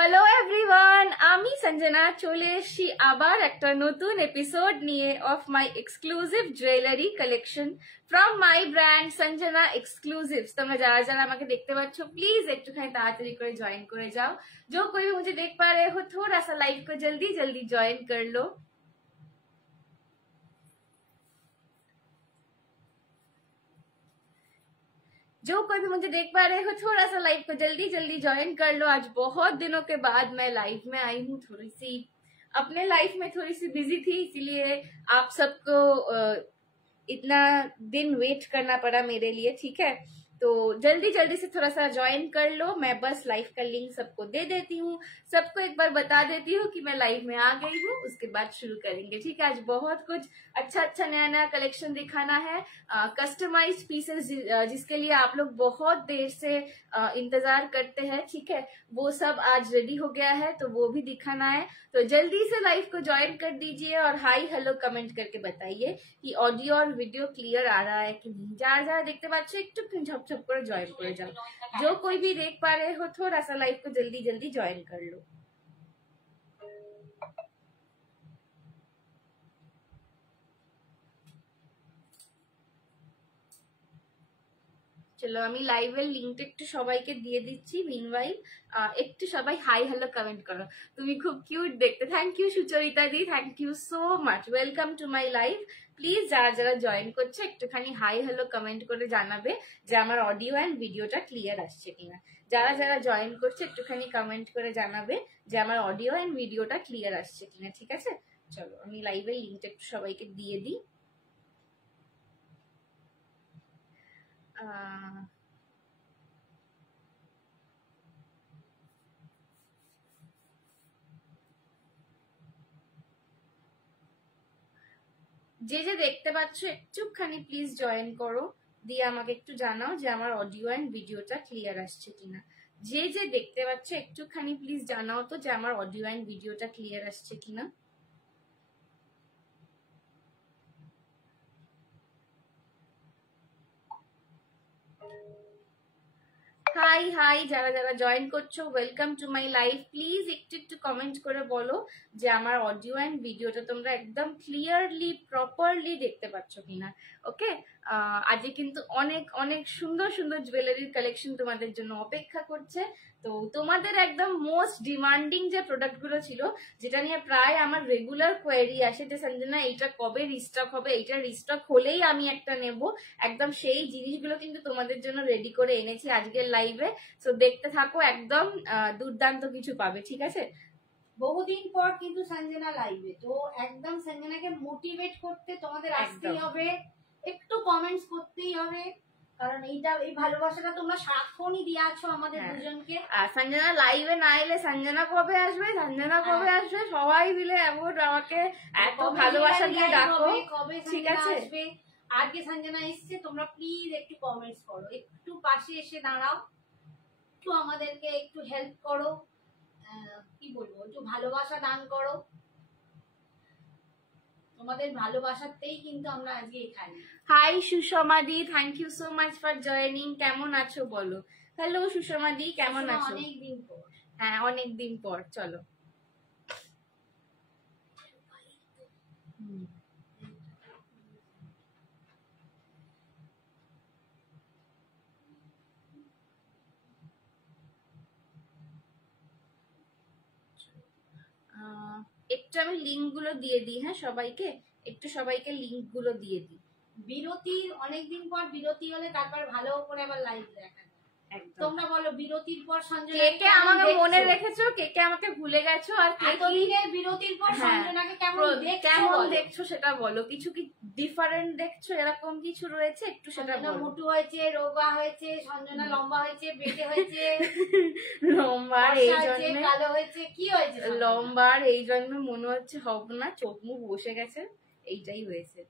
Hello everyone, আমি সঞ্জনা চলে এসেছি আবার একটা নতুন এপিসোড নিয়ে of my exclusive jewellery collection from my brand Sanjana exclusives. তোমরা যারা যারা আমাকে দেখতে পাচ্ছ প্লিজ একটুখানি তাড়াতাড়ি করে জয়েন করে যাও। जो कोई भी मुझे देख पा रहे हो थोड़ा सा लाइव को जल्दी जल्दी ज्वाइन कर लो। जो कोई भी मुझे देख पा रहे हो थोड़ा सा लाइव को जल्दी जल्दी ज्वाइन कर लो। आज बहुत दिनों के बाद मैं लाइव में आई हूँ, थोड़ी सी अपने लाइफ में थोड़ी सी बिजी थी, इसीलिए आप सबको इतना दिन वेट करना पड़ा मेरे लिए। ठीक है, तो जल्दी जल्दी से थोड़ा सा ज्वाइन कर लो। मैं बस लाइव का लिंक सबको दे देती हूँ, सबको एक बार बता देती हूँ कि मैं लाइव में आ गई हूँ, उसके बाद शुरू करेंगे। ठीक है, आज बहुत कुछ अच्छा अच्छा नया नया कलेक्शन दिखाना है, कस्टमाइज्ड पीसेस जिसके लिए आप लोग बहुत देर से इंतजार करते हैं। ठीक है, वो सब आज रेडी हो गया है, तो वो भी दिखाना है। तो जल्दी से लाइव को ज्वाइन कर दीजिए और हाई हेलो कमेंट करके बताइए कि ऑडियो और वीडियो क्लियर आ रहा है कि नहीं। যারা যারা দেখতে পাচ্ছ একটু ঝপ ঝপ করে জয়েন করে যাও। जो कोई भी देख पा रहे हो थोड़ा सा लाइव को जल्दी जल्दी ज्वाइन कर लो। চলো আমি লাইভের লিংকটা একটু সবাইকে দিয়ে দিচ্ছি। মিনওয়াইল একটু সবাই হাই হ্যালো কমেন্ট করো। তুমি খুব কিউট দেখতে। Thank you Sucharita di, thank you so much. Welcome to my live. Please যারা যারা জয়েন করছে একটুখানি হাই হ্যালো কমেন্ট করে জানাবে যে আমার অডিও অ্যান্ড ভিডিওটা ক্লিয়ার আসছে কিনা। যারা যারা জয়েন করছে একটুখানি কমেন্ট করে জানাবে যে আমার অডিও অ্যান্ড ভিডিওটা ক্লিয়ার আসছে কিনা। ঠিক আছে, চলো আমি লাইভের লিংকটা একটু সবাইকে দিয়ে দিই। যে যে দেখতে পাচ্ছ একটুখানি প্লিজ জয়েন করো, দিয়ে আমাকে একটু জানাও যে আমার অডিও অ্যান্ড ভিডিওটা ক্লিয়ার আসছে কিনা। যে যে দেখতে পাচ্ছ একটুখানি প্লিজ জানাও তো যে আমার অডিও অ্যান্ড ভিডিওটা ক্লিয়ার আসছে কিনা। হাই হাই, যারা যারা জয়েন করছো welcome to my live. Please একটু একটু কমেন্ট করে বলো যে আমার অডিও অ্যান্ড ভিডিওটা তোমরা একদম ক্লিয়ারলি প্রপারলি দেখতে পাচ্ছ কিনা। ওকে, আজকে কিন্তু অনেক অনেক সুন্দর সুন্দর জুয়েলারির কালেকশন তোমাদের জন্য অপেক্ষা করছে। তো তোমাদের একদম মোস্ট ডিমান্ডিং যে প্রোডাক্টগুলো ছিল, যেটা নিয়ে প্রায় আমার রেগুলার কোয়েরি আসে যে সঞ্জনা এইটা কবে রিস্টক হবে, এইটা রিস্টক হলেই আমি একটা নেব, একদম সেই জিনিসগুলো কিন্তু তোমাদের জন্য রেডি করে এনেছি আজকের লাইভে। সো দেখতে থাকো, একদম দুর্দান্ত কিছু পাবে। ঠিক আছে, বহুদিন পর কিন্তু সঞ্জনা লাইভে, তো একদম সঞ্জনাকে মোটিভেট করতে তোমাদের আসতেই হবে, একটু কমেন্টস করতেই হবে, কারণ এই ভালোবাসাটা তোমরা সারাক্ষণই দিয়ে আছো আমাদের দুজনকে। আর সঞ্জনা লাইভে না এলে সঞ্জনা কবে আসবে, সঞ্জনা কবে আসবে সবাই মিলে এমন আমাকে এত ভালোবাসা দিয়ে ডাকো। ঠিক আছে, আজকে সঞ্জনা এসছে, তোমরা প্লিজ একটু কমেন্টস করো, একটু পাশে এসে দাঁড়াও, একটু আমাদেরকে একটু হেল্প করো, কি বলবো, একটু ভালোবাসা দান করো। তোমাদের ভালোবাসাতেই কিন্তু আমরা আজকে এখানে। Hi Sushma di, thank you so much for joining. কেমন আছো বলো। হ্যালো সুষমা দি, কেমন আছো? অনেকদিন পর। হ্যাঁ অনেকদিন পর। চলো একটু আমি লিঙ্ক গুলো দিয়ে দিই। হ্যাঁ সবাইকে একটু সবাইকে লিঙ্ক গুলো দিয়ে দিই। বিরতির অনেকদিন পর বিরতি হলে তারপর ভালো করে আবার লাইভ দেখা। তোমরা বলো বিরতির পর সঞ্জনা কে কে আমাকে মনে রেখেছো, কে কে আমাকে ভুলে গেছো, আর এতদিনের বিরতির পর সঞ্জনাকে কেমন দেখছো সেটা বলো। কিছু কি ডিফারেন্ট দেখছো, এরকম কিছু রয়েছে একটু সেটা বলো। মোটু হয়েছে, রোগা হয়েছে, সঞ্জনা লম্বা হয়েছে, বেটে হয়েছে, লম্বার এই জন্য কালো হয়েছে, কি হয়েছে লম্বার এই জন্য মনে হচ্ছে হবে না, চোখ মুখ বসে গেছে, এইটাই হয়েছে।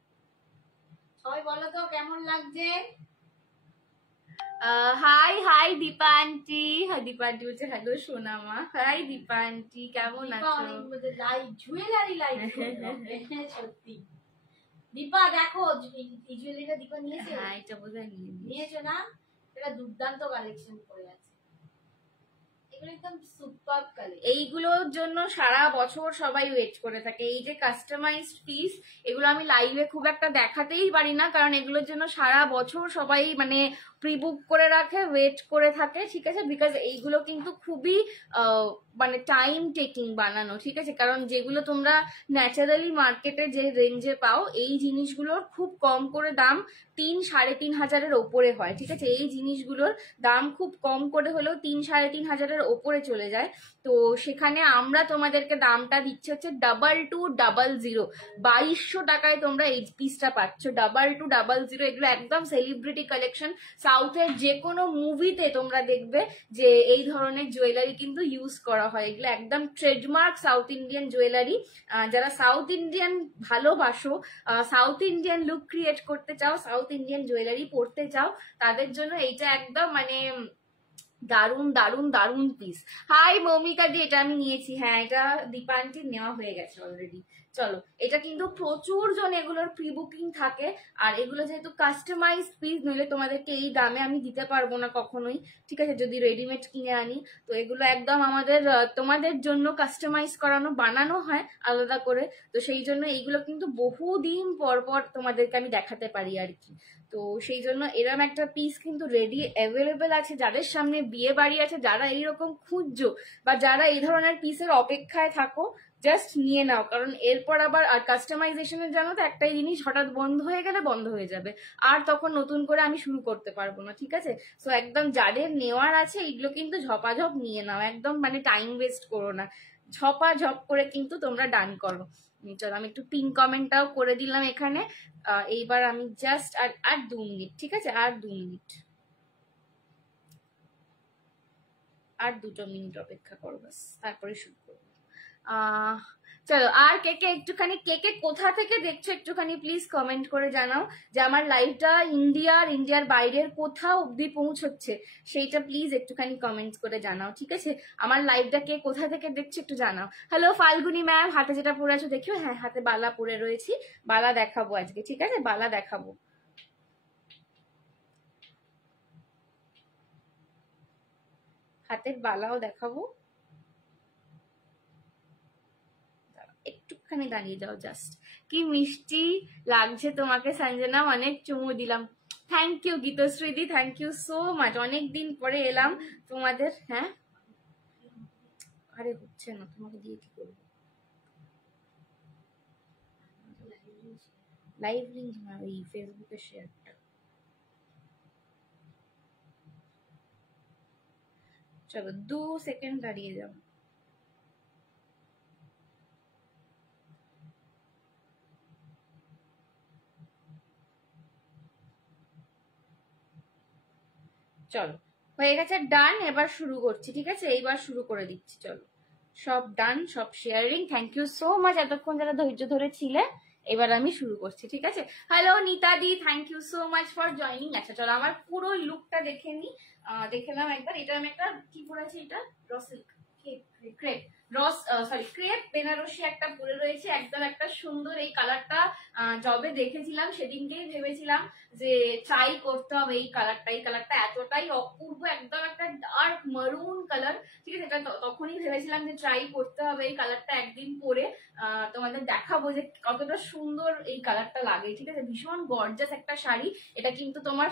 সবাই বলো তো কেমন লাগছে। Hi hi Dipa aunty. Dipa aunty বলছে হ্যালো সোনামা। হাই দীপা আন্টি, কেমন আছো? জুয়েলারি লাইভ সত্যি। দীপা দেখো এই জুয়েলারিটা দীপা নিয়েছে। হ্যাঁ এটা বোধহয় নিয়েছো না, এটা দুর্দান্ত কালেকশন করে আছে। এগুলো একদম সুপার কালেকশন। এইগুলোর জন্য সারা বছর সবাই ওয়েট করে থাকে। এই যে কাস্টমাইজড পিস, এগুলো আমি লাইভে খুব একটা দেখাতেই পারি না, কারণ এগুলোর জন্য সারা বছর সবাই মানে প্রি বুক করে রাখে, ওয়েট করে থাকে, ঠিক আছে। বিকজ এইগুলো কিন্তু খুবই মানে টাইম টেকিং বানানো, ঠিক আছে। কারণ যেগুলো তোমরা ন্যাচারালি মার্কেটে যে রেঞ্জে পাও, এই জিনিসগুলোর খুব কম করে দাম 3-3.5 হাজারের ওপরে হয়, ঠিক আছে। এই জিনিসগুলোর দাম খুব কম করে হলেও 3-3.5 হাজারের ওপরে চলে যায়। তো সেখানে আমরা তোমাদেরকে দামটা দিচ্ছি হচ্ছে 2200, 2200 টাকায় তোমরা এই পিসটা পাচ্ছ। 2200, এগুলো একদম সেলিব্রিটি কালেকশন। সাউথের যে কোনো মুভিতে তোমরা দেখবে যে এই ধরনের জুয়েলারি কিন্তু ইউজ করা হয়। এগুলো একদম ট্রেডমার্ক সাউথ ইন্ডিয়ান জুয়েলারি। যারা সাউথ ইন্ডিয়ান ভালোবাসো, সাউথ ইন্ডিয়ান লুক ক্রিয়েট করতে চাও, সাউথ ইন্ডিয়ান জুয়েলারি পরতে চাও, তাদের জন্য এইটা একদম মানে দারুন দারুন দারুন পিস। হাই মৌমিকা দি, এটা আমি নিয়েছি। হ্যাঁ, এটা দীপা আন্টির নেওয়া হয়ে গেছে অলরেডি। চলো, এটা কিন্তু প্রচুর জন এগুলোর প্রি বুকিং থাকে। আর এগুলো যেহেতু কাস্টমাইজ পিস, নইলে তোমাদেরকে এই দামে আমি দিতে পারবো না কখনোই, ঠিক আছে, যদি রেডিমেড কিনে আনি। তো এগুলো একদম আমাদের তোমাদের জন্য কাস্টমাইজ করানো, বানানো হয় আলাদা করে। তো সেই জন্য এইগুলো কিন্তু বহুদিন পর পর তোমাদেরকে আমি দেখাতে পারি আর কি। তো সেই জন্য এরম একটা পিস কিন্তু রেডি অ্যাভেলেবেল আছে। যাদের সামনে বিয়ে বাড়ি আছে, যারা এইরকম খুঁজছো বা যারা এই ধরনের পিসের অপেক্ষায় থাকো, জাস্ট নিয়ে নাও। কারণ এরপর আবার আর কাস্টমাইজেশনের জানো তো একটাই জিনিস, হঠাৎ বন্ধ হয়ে গেলে বন্ধ হয়ে যাবে, আর তখন নতুন করে আমি শুরু করতে পারবো না, ঠিক আছে। সো একদম যাদের নেওয়ার আছে এগুলো কিন্তু ঝপাঝপ নিয়ে নাও, একদম মানে টাইম ওয়েস্ট করো না, ঝপাঝপ করে কিন্তু তোমরা ডান করো। চলো, আমি একটু পিন কমেন্টটাও করে দিলাম এখানে। এইবার আমি জাস্ট আর 2 মিনিট, ঠিক আছে, আর 2 মিনিট, আর 2 মিনিট অপেক্ষা করো বাস, তারপরে শুরু করবো। চলো, আর কে কে একটুখানি, কে কোথা থেকে দেখছো একটুখানি প্লিজ কমেন্ট করে জানাও, যে আমার লাইভটা ইন্ডিয়ার বাইরের কোথাও অব্দি পৌঁছচ্ছে, সেইটা প্লিজ একটুখানি কমেন্ট করে জানাও, ঠিক আছে। আমার লাইভটা কে কোথা থেকে দেখছো একটু জানাও। হ্যালো ফাল্গুনি ম্যাম, হাতে যেটা পরে আছো দেখিও। হ্যাঁ, হাতে বালা পরে রয়েছি, বালা দেখাবো আজকে, ঠিক আছে, বালা দেখাবো। হাতের বালাও দেখাবো। একটুখানি দাঁড়িয়ে যাও জাস্ট। কি মিষ্টি লাগছে তোমাকে সঞ্জনা, অনেক চুমু দিলাম। থ্যাংক ইউ গীতশ্রীদি, থ্যাংক ইউ সো মাচ। অনেকদিন পরে এলাম তোমাদের। হ্যাঁ, আরে হচ্ছে না, তোমাকে দিয়ে কি করবো? লাইভ লিঙ্ক না, ওই ফেসবুকে শেয়ারটা। চলো 2 সেকেন্ড দাঁড়িয়ে যাও। চলো, হয়ে গেছে, ডান। এবার শুরু করছি, ঠিক আছে, এইবার শুরু করে দিচ্ছি। চলো, সব ডান, সব sharing. Thank you so much এতক্ষণ যারা ধৈর্য ধরে ছিলে। এবার আমি শুরু করছি, ঠিক আছে। Hello Nita di, thank you so much for joining. আচ্ছা চলো, আমার পুরো লুকটা দেখে নি, দেখলাম একবার। এটা আমি একটা কি পরেছি, এটা ক্রেপ বেনারসি একটা পরে রয়েছে, একদম একটা সুন্দর। এই কালারটা যবে দেখেছিলাম সেদিনকেই ভেবেছিলাম যে ট্রাই করতে হবে এই কালারটা। এই কালারটা এতটাই অপূর্ব, একদম একটা ডার্ক মারুন কালার, ঠিক আছে। এটা তখনই ভেবেছিলাম যে ট্রাই করতে হবে এই কালারটা, একদিন পরে তোমাদের দেখাবো যে কতটা সুন্দর এই কালারটা লাগে, ঠিক আছে। ভীষণ গর্জাস একটা শাড়ি। এটা কিন্তু তোমার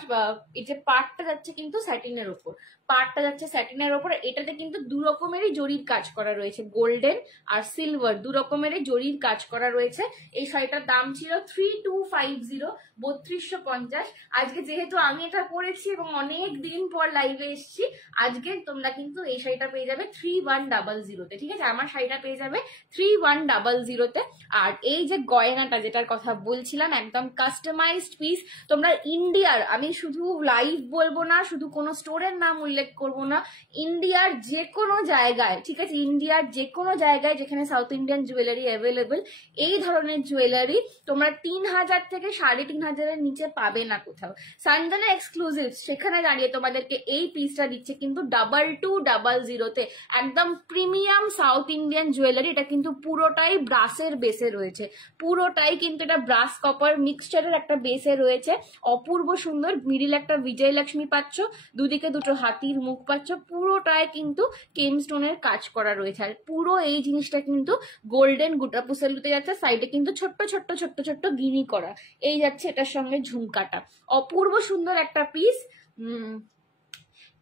এই যে পাড়টা যাচ্ছে কিন্তু স্যাটিনের ওপর, পাড়টা যাচ্ছে স্যাটিনের ওপর। এটাতে কিন্তু 2 রকমেরই জরির কাজ করা রয়েছে, গোল্ডেন আর সিলভার, 2 রকমেরই জরির কাজ করা রয়েছে। এই শাড়িটার দাম ছিল 3250, 3250। আজকে যেহেতু আমি এটা পরেছি এবং অনেক দিন পর লাইভে এসেছি, আজকে তোমরা কিন্তু এই শাড়িটা পেয়ে যাবে 3100-তে, ঠিক আছে। আমার শাড়িটা পেয়ে যাবে 3100-তে। আর এই যে গয়নাটা যেটার কথা বলছিলাম, একদম কাস্টমাইজড পিস। তোমরা ইন্ডিয়ার, আমি শুধু লাইভ বলবো না, শুধু কোনো স্টোরের নাম উল্লেখ করবো না, ইন্ডিয়ার যে কোনো জায়গায়, ঠিক আছে, ইন্ডিয়ার যে কোনো জায়গায় যেখানে সাউথ ইন্ডিয়ান জুয়েলারি অ্যাভেলেবেল, এই ধরনের জুয়েলারি তোমরা 3000 থেকে 3500-এর নিচে পাবে না কোথাও। সঞ্জনা এক্সক্লুসিভ সেখানে দাঁড়িয়ে তোমাদেরকে এই পিসটা দিচ্ছে কিন্তু 2200-তে, একদম প্রিমিয়াম সাউথ ইন্ডিয়ান জুয়েলারি। এটা কিন্তু পুরোটাই ব্রাসের বেসে রয়েছে, পুরোটাই কিন্তু এটা ব্রাস কপার মিক্সচারের একটা বেসে রয়েছে। অপূর্ব সুন্দর, মিডিল একটা বিজয়লক্ষ্মী পাচ্ছ, দুদিকে দুটো হাতির মুখ পাচ্ছ, পুরোটায় কিন্তু কেম স্টোনের কাজ করা রয়েছে। আর পুরো এই জিনিসটা কিন্তু গোল্ডেন গুটাপু সেলুতে যাচ্ছে, সাইডে কিন্তু ছোট্ট ছোট্ট ছোট্ট ছোট্ট গিনি করা এই যাচ্ছে এটার সঙ্গে ঝুমকাটা। অপূর্ব সুন্দর একটা পিস।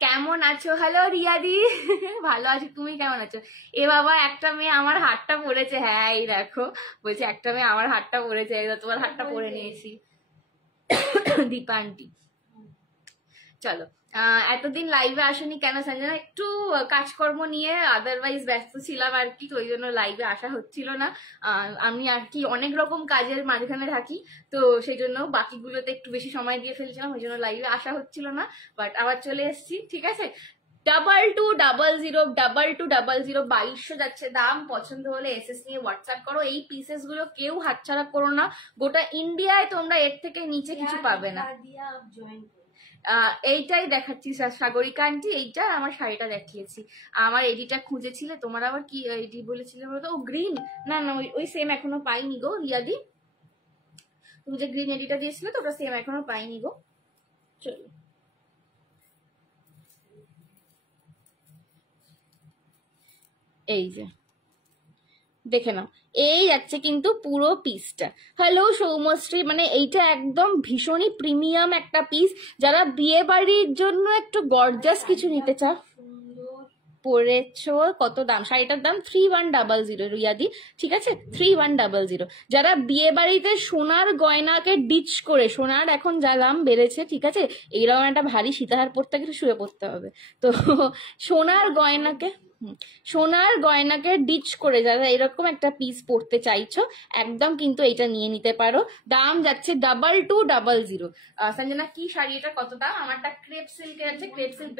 কেমন আছো? হ্যালো রিয়াদি, ভালো আছি, তুমি কেমন আছো? এ বাবা, একটা মেয়ে আমার হাতটা পড়েছে। হ্যাঁ এই দেখো, বলছে একটা মেয়ে আমার হাতটা পড়েছে, তোমার হাতটা পরে নিয়েছি। দীপা আন্টি, চলো। এতদিন লাইভে আসেনি কেন সঞ্জনা? একটু কাজকর্ম নিয়ে আদারওয়াইজ ব্যস্ত ছিলাম আর কি, তো ওই জন্য লাইভে আসা হচ্ছিল না। আমি আর কি অনেক রকম কাজের মাঝখানে থাকি, তো সেই জন্য বাকিগুলোতে একটু বেশি সময় দিয়ে ফেলছিলাম, ওই জন্য লাইভে আসা হচ্ছিল না। বাট আবার চলে এসেছি, ঠিক আছে। 2200 2200 যাচ্ছে দাম। পছন্দ হলে এসএস নিয়ে হোয়াটসঅ্যাপ করো। এই পিসেস গুলো কেউ হাতছাড়া করো না, গোটা ইন্ডিয়ায় তোমরা এর থেকে নিচে কিছু পাবে না। এইটাই দেখাচ্ছি সাগরিকা আন্টি, এইটা আমার শাড়িটা দেখিয়েছি। আমার এডিটা খুঁজেছিলে, তোমার আবার কি এডি বলেছিলে বলতো? ও গ্রিন, না না ওই সেম এখনো পাইনি গো রিয়াদি, তুমি যে গ্রিন এডিটা দিয়েছিলে তো ওটা সেম এখনো পাইনি গো। চলো এই যে দেখে নাও, এই যাচ্ছে কিন্তু পুরো পিসটা। হ্যালো সৌমশ্রী, মানে এইটা একদম ভীষণই প্রিমিয়াম একটা পিস। যারা বিয়ে বাড়ির জন্য একটু গর্জাস কিছু নিতে চাও, পড়েছো কত দাম? শাড়িটার দাম 3100 রিয়াদি, ঠিক আছে 3100। যারা বিয়ে বাড়িতে সোনার গয়নাকে ডিচ করে, সোনার এখন যা দাম বেড়েছে, ঠিক আছে, এইরকম একটা ভারী সীতাহার পরতে গেলে শুয়ে পড়তে হবে, তো সোনার গয়নাকে ডিচ করে যারা এরকম একটা পিস পরতে চাইছো, একদম কিন্তু এটা নিয়ে নিতে পারো। দাম যাচ্ছে 2200। সঞ্জনা কি শাড়ি এটা, কত দাম? আমারটা ক্রেপ সিল্কে যাচ্ছে, crepe silk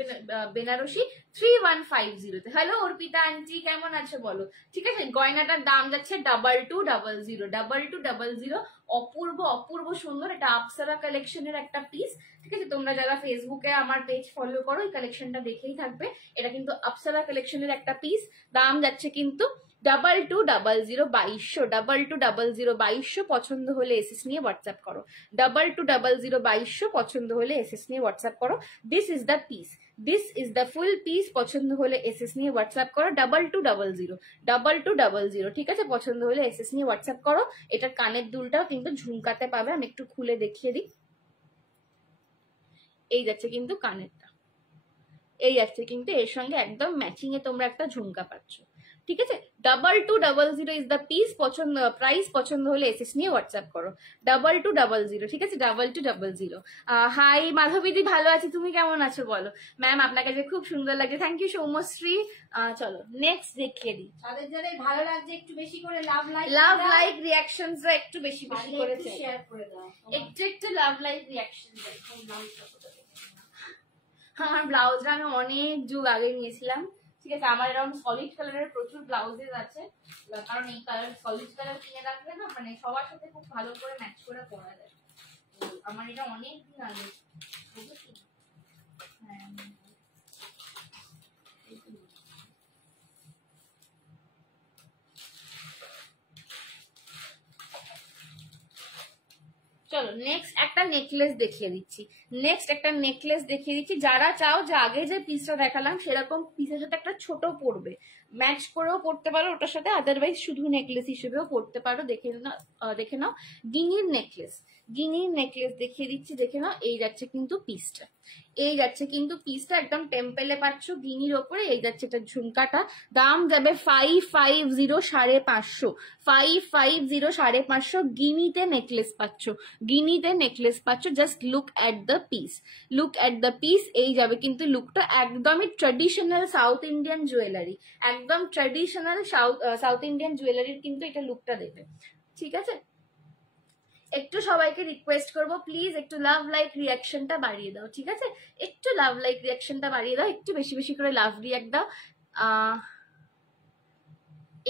Banarasi 3150। Hello Arpita aunty, কেমন আছো বলো? ঠিক আছে, গয়নাটার দাম যাচ্ছে 2200। অপূর্ব অপূর্ব সুন্দর, এটা আপসারা কালেকশনের একটা পিস, ঠিক আছে। তোমরা যারা ফেসবুকে আমার পেজ ফলো করো, এই কালেকশনটা দেখেই থাকবে। এটা কিন্তু আপসারা কালেকশনের একটা পিস। দাম যাচ্ছে কিন্তু 2200, 2200 পছন্দ হলে এসএস নিয়ে হোয়াটসঅ্যাপ করো। 2200 পছন্দ হলে এসএস নিয়ে হোয়াটসঅ্যাপ করো। This is the piece, this is the full piece. পছন্দ হলে এসএস নিয়ে হোয়াটসঅ্যাপ করো। 2200, ঠিক আছে। পছন্দ হলে এসএস নিয়ে হোয়াটসঅ্যাপ করো। এটার কানের দুলটাও কিন্তু ঝুমকাতে পাবে, আমি একটু খুলে দেখিয়ে দিই। এই যাচ্ছে কিন্তু কানেরটা, এই যাচ্ছে কিন্তু এর সঙ্গে একদম ম্যাচিং এ তোমরা একটা ঝুমকা পাচ্ছ, ঠিক আছে। 2200 ইজ দ্য পিস। পছন্দ প্রাইস, পছন্দ হলে এসএস নিয়ে হোয়াটসঅ্যাপ করো। 2200, ঠিক আছে 2200। হাই মাধবীদি, ভালো আছি, তুমি কেমন আছো বলো? ম্যাম আপনাকে যে খুব সুন্দর লাগছে, থ্যাংক ইউ সৌমশ্রী। চলো নেক্সট দেখিয়ে দিই। তাদের যারা ভালো লাগছে একটু বেশি করে লাভ লাইক রিয়াকশনস একটু বেশি করে শেয়ার করে দাও, একটু লাভ লাইক রিয়াকশন। আমার ব্লাউজটা আমি অনেক যুগ আগে নিয়েছিলাম, ঠিক আছে। আমার এরকম সলিড কালারের প্রচুর ব্লাউজেস আছে, কারণ এই কালার সলিড কালার কিনে রাখলে না, মানে সবার সাথে খুব ভালো করে ম্যাচ করে পরা যায়। আমার এটা অনেক দিন আগে, হ্যাঁ। চলো নেক্সট একটা নেকলেস দেখিয়ে দিচ্ছি। যারা চাও যে আগে যে পিসটা দেখালাম সেরকম পিসের সাথে একটা ছোট পরবে, ম্যাচ করেও পড়তে পারো ওটার সাথে, আদারওয়াইজ শুধু নেকলেস হিসেবেও পড়তে পারো। দেখে নাও গিনির নেকলেস দেখিয়ে দিচ্ছি, দেখে নাও। এই যাচ্ছে কিন্তু পিসটা একদম টেম্পেলে পাচ্ছ গিনির ওপরে। এই যাচ্ছে এটা ঝুমকাটা, দাম যাবে 550, 550, 550 গিনিতে নেকলেস পাচ্ছ। Just look at the piece, এই যাবে কিন্তু লুকটা একদমই ট্র্যাডিশনাল সাউথ ইন্ডিয়ান জুয়েলারি, একদম ট্র্যাডিশনাল সাউথ ইন্ডিয়ান জুয়েলারির কিন্তু এটা লুকটা দেবে, ঠিক আছে। একটু সবাইকে রিকোয়েস্ট করবো প্লিজ একটু লাভ লাইক রিয়াকশনটা বাড়িয়ে দাও, ঠিক আছে। একটু লাভ লাইক রিয়াকশনটা বাড়িয়ে দাও, একটু বেশি বেশি করে লাভ রিয়াক্ট দাও।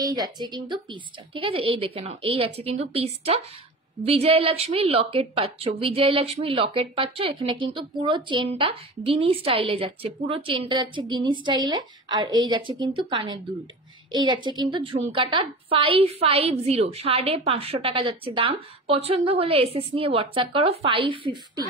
এই যাচ্ছে কিন্তু পিসটা, ঠিক আছে, এই দেখে নাও, এই যাচ্ছে কিন্তু পিসটা। বিজয়লক্ষ্মী লকেট পাচ্ছ, বিজয়লক্ষ্মী লকেট পাচ্ছ। এখানে কিন্তু পুরো চেনটা গিনি স্টাইলে যাচ্ছে, পুরো চেনটা যাচ্ছে গিনি স্টাইলে। আর এই যাচ্ছে কিন্তু কানের দুলটা, এই যাচ্ছে কিন্তু ঝুমকাটা 550, 550 টাকা যাচ্ছে দাম। পছন্দ হলে এসএস নিয়ে হোয়াটসঅ্যাপ করো। 550।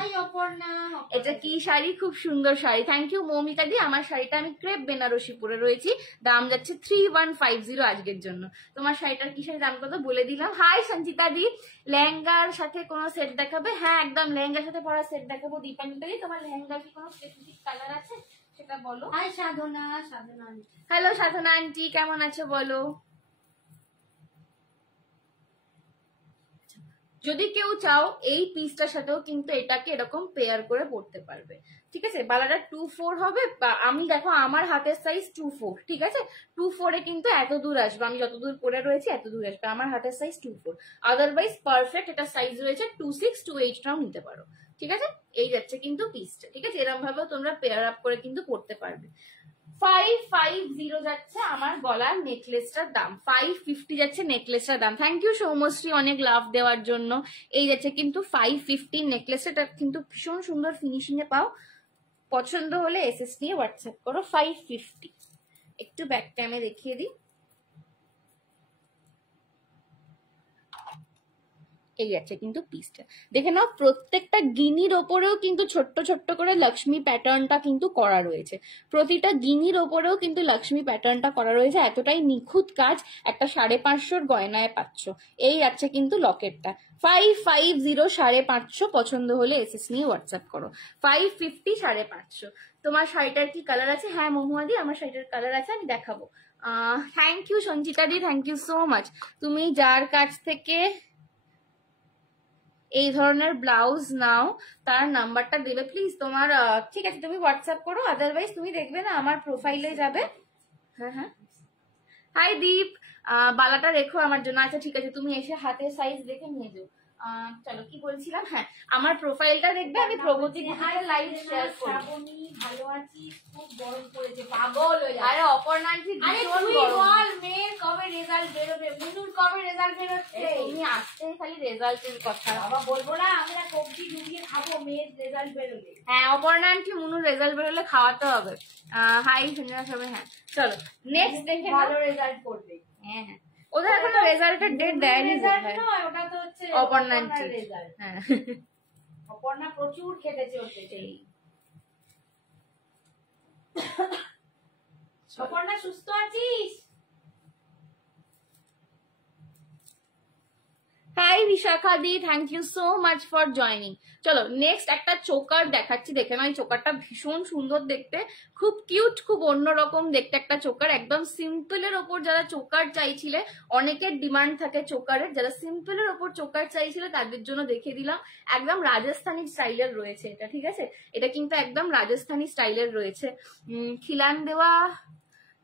এটা কি শাড়ি, খুব সুন্দর শাড়ি। থ্যাংক ইউ মৌমিতা দি। আমার শাড়িটা আমি ক্রেপ বেনারসি পরে রয়েছি, দাম যাচ্ছে 3150 আজকের জন্য। তোমার শাড়িটার কি শাড়ি, দাম কত বলে দিলাম। হাই সঞ্চিতা দি, লেহেঙ্গার সাথে কোনো সেট দেখাবে? হ্যাঁ একদম লেহেঙ্গার সাথে পরা সেট দেখাবো। দীপান্বিতা দি, তোমার লেহেঙ্গার কি কোনো স্পেসিফিক কালার আছে সেটা বলো। হাই সাধনা, সাধনা হ্যালো সাধনা আন্টি, কেমন আছো বলো। যদি কেউ চাও এই পিসটার সাথেও কিন্তু এটাকে এরকম পেয়ার করে পড়তে পারবে, ঠিক আছে। বালাটা 2-4 হবে, আমি দেখো আমার হাতের সাইজ 2-4, ঠিক আছে। 2-4-এ কিন্তু এত দূর আসবে, আমি যত দূর পরে রয়েছি এত দূর আসবে। আমার হাতের সাইজ 2-4, আদারওয়াইজ পারফেক্ট এটা সাইজ রয়েছে 2-6, 2-8টাও নিতে পারো, ঠিক আছে। এই যাচ্ছে কিন্তু পিসটা, ঠিক আছে। এরকম ভাবে তোমরা পেয়ার আপ করে কিন্তু পড়তে পারবে। 550 যাচ্ছে আমার গলার নেকলেসটার দাম, 550 যাচ্ছে নেকলেসটার দাম। থ্যাংক ইউ সৌমশ্রী অনেক লাভ দেওয়ার জন্য। এই যাচ্ছে কিন্তু 550 নেকলেসটা, কিন্তু ভীষণ সুন্দর ফিনিশিং এ পাও। পছন্দ হলে এসএস নিয়ে হোয়াটসঅ্যাপ করো। 550। একটু ব্যাক টাইমে দেখিয়ে দিই। এই যাচ্ছে কিন্তু পিসটা, দেখে নাও প্রত্যেকটা গিনির ওপরেও কিন্তু ছোট্ট ছোট্ট করে লক্ষ্মী প্যাটার্নটা কিন্তু করা রয়েছে। প্রতিটা গিনির ওপরেও কিন্তু লক্ষ্মী প্যাটার্নটা করা রয়েছে। এতটাই নিখুঁত কাজ, একটা 550 গয়নায় পাচ্ছ। এই যাচ্ছে কিন্তু লকেটটা 550, 550। পছন্দ হলে এসএস নিয়ে হোয়াটসঅ্যাপ করো। 550, 550। তোমার শাড়িটার কি কালার আছে? হ্যাঁ মহুয়াদি, আমার শাড়িটার কালার আছে, আমি দেখাবো। Thank you Sanchita di, thank you so much. তুমি যার কাছ থেকে এই ধরনের ব্লাউজ নাও তার নাম্বারটা দেবে প্লিজ তোমার। ঠিক আছে তুমি হোয়াটসঅ্যাপ করো, আদারওয়াইজ তুমি দেখবে না আমার প্রোফাইলে যাবে। হ্যাঁ হ্যাঁ, হাই দীপ, বালাটা রেখো আমার জন্য। আচ্ছা ঠিক আছে, তুমি এসে হাতের সাইজ দেখে নিয়ে যাও। চলো কি বলছিলাম, হ্যাঁ আমার প্রোফাইলটা দেখবে, আমি প্রগতি লাইভ শেয়ার করব। ভালো আছিস? খুব গরম পড়েছে, পাগল হয়ে যাচ্ছে। আরে অপর্ণা আন্টি ভীষণ তুই গরম। বল মেয়ের কবে রেজাল্ট বেরোবে? মুনুর কবে রেজাল্ট বেরোচ্ছে? তুমি আসতেই খালি রেজাল্টের কথা। বাবা বলবো না, আমরা সবজি ডুবিয়ে খাবো মেয়ের রেজাল্ট বেরোলে। হ্যাঁ অপর্ণা আন্টি মুনুর রেজাল্ট বেরোলে খাওয়াতে হবে। হাই সঞ্জনা সবাই। হ্যাঁ চলো নেক্সট দেখে ভালো রেজাল্ট করবে। হ্যাঁ হ্যাঁ, ওদের এখনো রেজাল্টের ডেট দেয়নি বোধহয়। ওটা তো হচ্ছে অপর্ণা আন্টির রেজাল্ট। হ্যাঁ অপর্ণা প্রচুর খেটেছে ওতে। অপর্ণা সুস্থ আছিস? Hi Bishakha di, thank you so much for joining. চলো নেক্সট একটা চোকার দেখাচ্ছি, দেখে নাও। এই চোকারটা ভীষণ সুন্দর দেখতে, খুব কিউট, খুব অন্যরকম দেখতে একটা চোকার। একদম সিম্পলের ওপর যারা চোকার চাইছিলে, অনেকের ডিমান্ড থাকে চোকারের, যারা সিম্পলের ওপর চোকার চাইছিলে তাদের জন্য দেখিয়ে দিলাম। একদম রাজস্থানি স্টাইলের রয়েছে এটা, ঠিক আছে। এটা কিন্তু একদম রাজস্থানি স্টাইলের রয়েছে। খিলান দেওয়া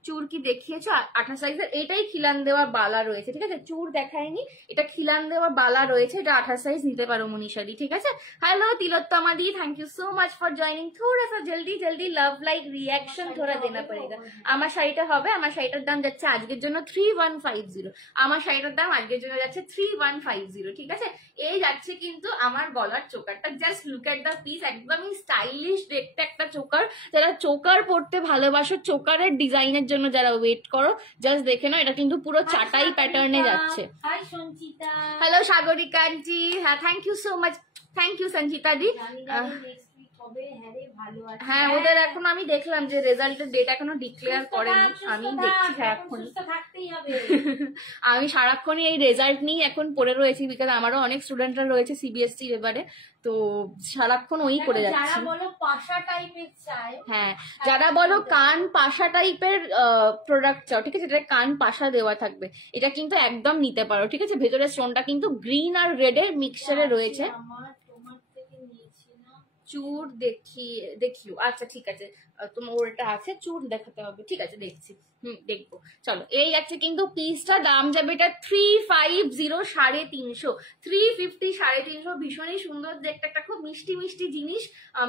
চুর কি দেখিয়েছো 28 সাইজের? এটাই খিলান দেওয়া বালা রয়েছে, ঠিক আছে। চুর দেখায়নি, এটা খিলান দেওয়া বালা রয়েছে। এটা 28 সাইজ নিতে পারো মনীষা দি, ঠিক আছে। Hello Tilottama the, thank you so much for joining. थोड़ा सा जल्दी जल्दी लव लाइक रिएक्शन थोड़ा देना पड़ेगा। আমার শাড়িটা হবে, আমার শাড়িটার দাম যাচ্ছে আজকের জন্য 3150। আমার শাড়িটার দাম আজকের জন্য যাচ্ছে 3150, ঠিক আছে। এই যাচ্ছে কিন্তু আমার গলার চোকারটা, just look at the piece, একদমই স্টাইলিশ দেখতে একটা চোকার। যারা চোকার পরতে ভালোবাসো, চোকারের ডিজাইনের জন্য যারা ওয়েট করো, জাস্ট দেখে নাও। এটা কিন্তু পুরো চাটাই প্যাটার্নে যাচ্ছে। Hi Sanchita. Hello Sagarika aunty, হ্যাঁ thank you so much, thank you Sanchita di. হ্যাঁ ওদের এখন আমি দেখলাম যে রেজাল্টের ডেট এখনো ডিক্লেয়ার করেনি, আমি দেখছি সারাক্ষণ। আমি সারাক্ষণই এই রেজাল্ট নিয়ে এখন পড়ে রয়েছি, বিকজ আমারও অনেক স্টুডেন্টরা রয়েছে সিবিএসসি এবারে, তো সারাক্ষণ ওই করে যাচ্ছি। হ্যাঁ যারা বলো কান পাশা টাইপের প্রোডাক্ট চাও, ঠিক আছে, এটা কান পাশা দেওয়া থাকবে, এটা কিন্তু একদম নিতে পারো, ঠিক আছে। ভেতরের স্টোনটা কিন্তু গ্রিন আর রেড এর মিক্সচারে রয়েছে। চুর দেখিও, আচ্ছা ঠিক আছে। তোমার ওটা আছে, চুল দেখাতে হবে, ঠিক আছে দেখছি, দেখবো। চলো, এই যাচ্ছে কিন্তু পিসটা, দাম যাবে এটা 350, 350, 350, 350। ভীষণই সুন্দর দেখতে, একটা খুব মিষ্টি মিষ্টি জিনিস,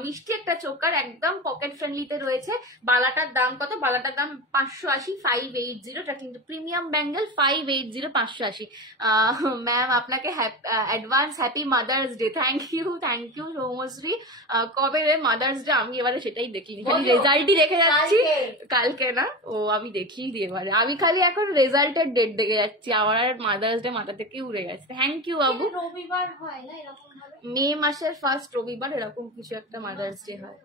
মিষ্টি একটা চোকার, একদম পকেট ফ্রেন্ডলিতে রয়েছে। বালাটার দাম কত? বালাটার দাম 580, 580। এটা কিন্তু প্রিমিয়াম ব্যাঙ্গেল, 580, 580। ম্যাম আপনাকে advance happy mother's day. Thank you Soumashree. কবে মাদার্স ডে? আমি এবারে সেটাই দেখিনি, খালি রেজাল্টই দেখে যাচ্ছি। কালকে না? ও আমি দেখিয়ে দিই এবারে, আমি খালি এখন রেজাল্টের ডেট দেখে যাচ্ছি, আমার আর মাদার্স ডে মাথা থেকে উড়ে গেছে। থ্যাংক ইউ বাবু। রবিবার হয় না এরকম ভাবে? মে মাসের ফার্স্ট রবিবার এরকম কিছু একটা মাদার্স ডে হয়।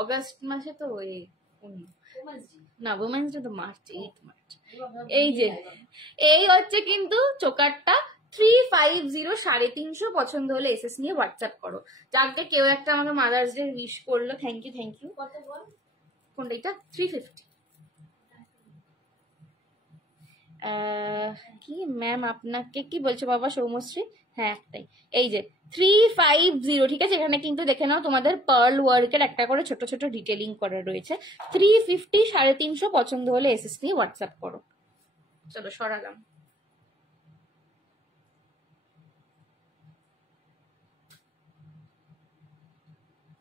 অগাস্ট মাসে তো ওই না, উমেন্স ডে তো মার্চ, 8 মার্চ। এই যে এই হচ্ছে কিন্তু চোকারটা 350, 350। পছন্দ হলে এসএস নিয়ে হোয়াটসঅ্যাপ করো। যাকে কেউ একটা আমাকে মাদার্স ডে উইশ করলো, থ্যাংক ইউ। কত বল? কোনটা? এটা 350। কি ম্যাম আপনাকে কি বলছো বাবা সৌমশ্রী? হ্যাঁ একটাই, এই যে 350, ঠিক আছে। এখানে কিন্তু দেখে নাও তোমাদের পার্ল ওয়ার্কের একটা করে ছোট ছোট ডিটেলিং করা রয়েছে। 350, 350। পছন্দ হলে এসএস নিয়ে হোয়াটসঅ্যাপ করো। চলো সরালাম।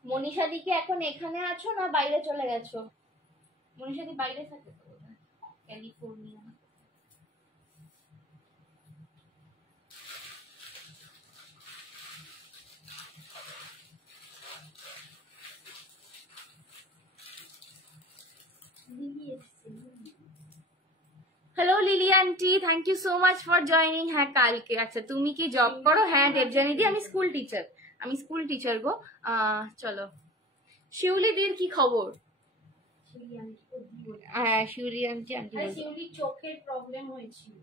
মনীষাদি কি এখন এখানে আছো না বাইরে চলে গেছো? মনীষাদি বাইরে থাকে তো, California. Hello Lily aunty, thank you so much for joining. হ্যাঁ কালকে। আচ্ছা তুমি কি জব করো? হ্যাঁ দেবজানিদি, আমি স্কুল টিচার গো। চলো, শিউলিদির কি খবর? হ্যাঁ শিউলি আন্টি শিউলির চোখের প্রবলেম হয়েছিল,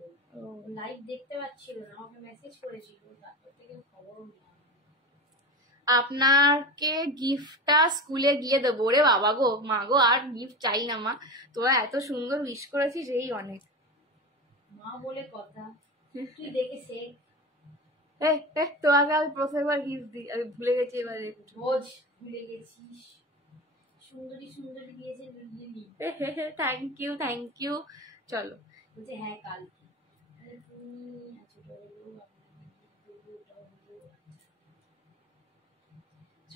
লাইভ দেখতে পাচ্ছিল না, আমাকে মেসেজ করেছিল, তারপর থেকে খবরও নেই। আপনাকে গিফটটা স্কুলে গিয়ে দেবো। রে বাবা গো, মা গো, আর গিফট চাই না মা, তোরা এত সুন্দর উইশ করেছিস, এই অনেক। মা বলে কথা, তুই দেখে শেখ। তোমাকে আমি প্রথমবার গিফট দিই, আমি ভুলে গেছি এবারে। রোজ ভুলে গেছিস, সুন্দরী সুন্দরী দিয়েছে লিলি। Thank you. চলো, বলছে হ্যাঁ কালকে।